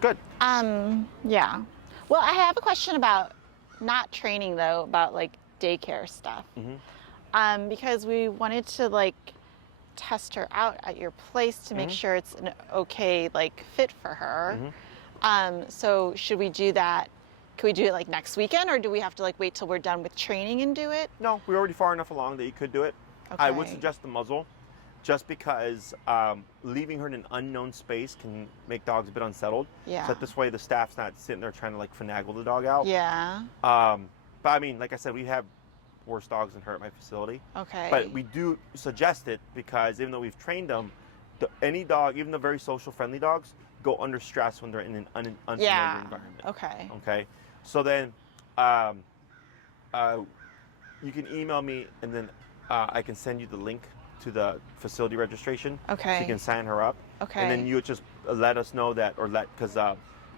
Good. Yeah. Well, I have a question about not training though, about like daycare stuff. Because we wanted to like test her out at your place to make sure it's an okay like fit for her. So should we do that? Can we do it like next weekend, or do we have to like wait till we're done with training and do it? No, we're already far enough along that you could do it. I would Okay. suggest the muzzle, just because leaving her in an unknown space can make dogs a bit unsettled. Yeah. So that this way the staff's not sitting there trying to like finagle the dog out. Yeah. But I mean, like I said, we have worse dogs than her at my facility. Okay. But we do suggest it because even though we've trained them, any dog, even the very social friendly dogs, go under stress when they're in an unfamiliar environment. Okay. Okay. So then you can email me and then I can send you the link to the facility registration. Okay. So you can sign her up. Okay. And then you would just let us know that, because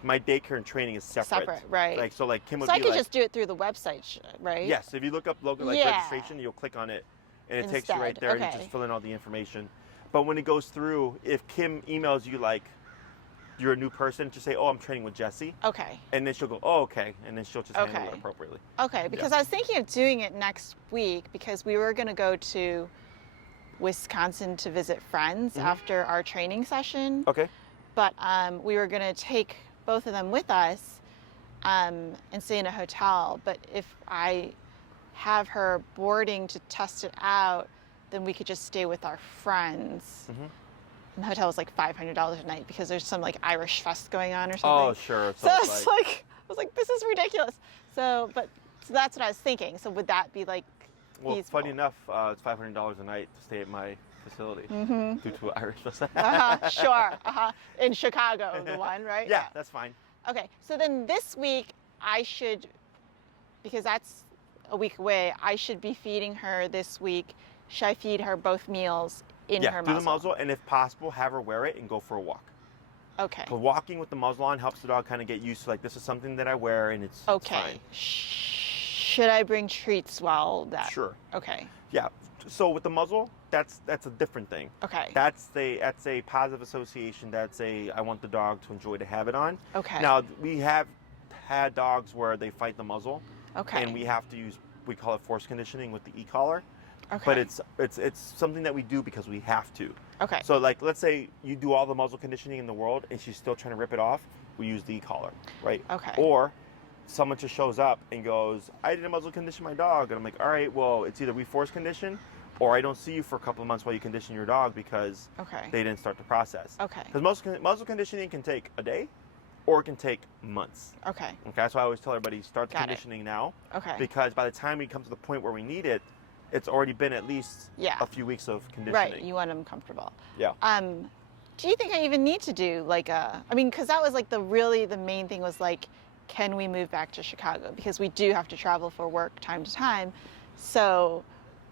my daycare and training is separate. Separate, right. Like Kim would So I be could like, just do it through the website, right? yes, if you look up local registration, you'll click on it and it takes you right Instead, there and you okay. just fill in all the information. But when it goes through, if Kim emails you like you're a new person, just say, oh, I'm training with Jessie. Okay. And then she'll go, oh, okay. And then she'll just handle Okay. it appropriately. Okay, because I was thinking of doing it next week because we were going to go to Wisconsin to visit friends after our training session. Okay. But we were going to take both of them with us and stay in a hotel. But if I have her boarding to test it out, then we could just stay with our friends. And the hotel was like $500 a night because there's some like Irish fest going on or something. Oh, sure. So it's like, I was like, this is ridiculous. So that's what I was thinking. So would that be like well, feasible? funny enough, it's $500 a night to stay at my facility due to Irish fest. Sure. In Chicago, the one, right? Yeah, that's fine. Okay. So then this week I should, because that's a week away, I should be feeding her this week. Should I feed her both meals in her muzzle? Do the muzzle, and if possible, have her wear it and go for a walk. Okay. But walking with the muzzle on helps the dog kind of get used to, like, this is something that I wear and it's Okay. fine. Should I bring treats while that? Sure. Okay. Yeah. So with the muzzle, that's a different thing. Okay. That's a positive association. I want the dog to enjoy to have it on. Okay. Now, we have had dogs where they fight the muzzle. Okay. And we have to use, we call it force conditioning with the e-collar. Okay. But it's something that we do because we have to. Okay. So like, let's say you do all the muzzle conditioning in the world and she's still trying to rip it off, we use the e-collar, right? Okay. Or someone just shows up and goes, I didn't muzzle condition my dog. And I'm like, all right, well, it's either we force condition or I don't see you for a couple of months while you condition your dog because Okay. they didn't start the process. Okay. Because muzzle conditioning can take a day or it can take months. Okay. Okay, that's why I always tell everybody, start the Got it. conditioning now. Okay. Because by the time we come to the point where we need it, it's already been at least Yeah. a few weeks of conditioning. Right. You want them comfortable. Yeah. Do you think I even need to do like because that was like the main thing was like, can we move back to Chicago? Because we do have to travel for work time to time. So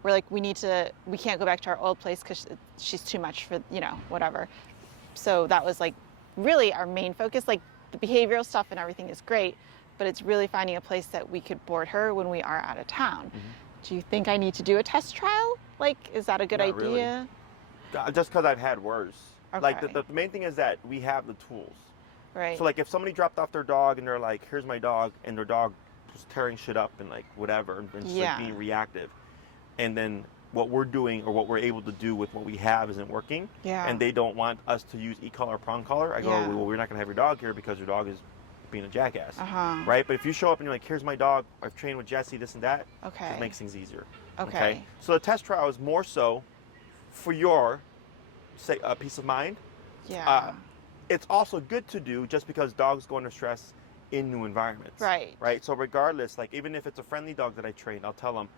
we're like, we can't go back to our old place because she's too much for, whatever. So that was like really our main focus. Like the behavioral stuff and everything is great, but it's really finding a place that we could board her when we are out of town. Do you think I need to do a test trial? Like, is that a good Not idea? really. Just because I've had worse. Like Okay. the main thing is that we have the tools. Right. So like if somebody dropped off their dog and they're like, here's my dog, and their dog was tearing shit up and like whatever and just Yeah. like being reactive, and then what we're doing or what we're able to do with what we have isn't working, Yeah. and they don't want us to use e-collar or prong collar, I go, Yeah. well, we're not gonna have your dog here because your dog is being a jackass. Uh-huh. Right? But if you show up and you're like, here's my dog, I've trained with Jessie, this and that, Okay. it makes things easier. Okay. So the test trial is more so for your peace of mind. Yeah. It's also good to do just because dogs go under stress in new environments. Right. Right. So regardless, like even if it's a friendly dog that I train, I'll tell them,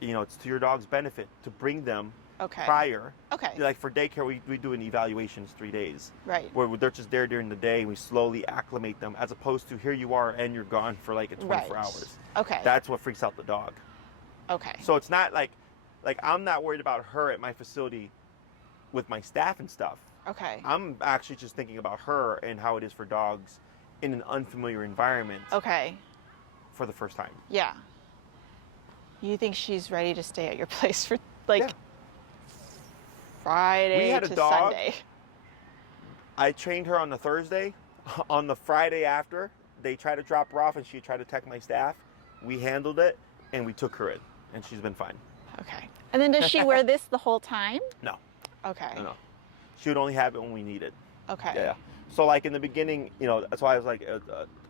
it's to your dog's benefit to bring them Okay. prior. Okay. Like for daycare, we do an evaluations 3 days. Right. Where they're just there during the day and we slowly acclimate them as opposed to here you are and you're gone for like 24 Right. hours. Okay. That's what freaks out the dog. Okay. So it's not like I'm not worried about her at my facility with my staff and stuff. Okay. I'm actually just thinking about her and how it is for dogs in an unfamiliar environment Okay. for the first time. Yeah. You think she's ready to stay at your place for like Yeah. Friday We had a to dog. Sunday? I trained her on the Thursday. On the Friday after, they tried to drop her off and she tried to attack my staff. We handled it and we took her in and she's been fine. Okay. And then does she wear this the whole time? No, Okay. no. She would only have it when we need it. Okay. Yeah. So like in the beginning, that's why I was like,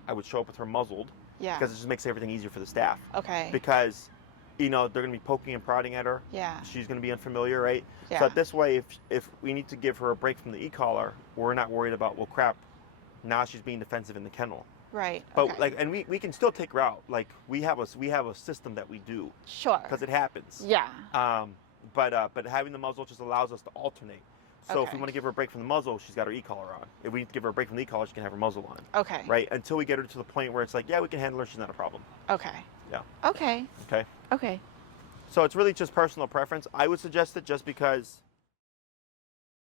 I would show up with her muzzled Yeah. because it just makes everything easier for the staff. Okay. Because you know, they're going to be poking and prodding at her. Yeah. She's going to be unfamiliar, right? Yeah. So this way, if we need to give her a break from the e-collar, we're not worried about, well, crap, now she's being defensive in the kennel. Right. But okay. like, and we can still take her out. Like we have a system that we do. Sure. Because it happens. Yeah. But having the muzzle just allows us to alternate. So if Okay. we want to give her a break from the muzzle, she's got her e-collar on. If we need to give her a break from the e-collar, she can have her muzzle on. Okay. Right? Until we get her to the point where it's like, yeah, we can handle her. She's not a problem. Okay. Yeah. Okay. Okay. Okay. So it's really just personal preference. I would suggest it just because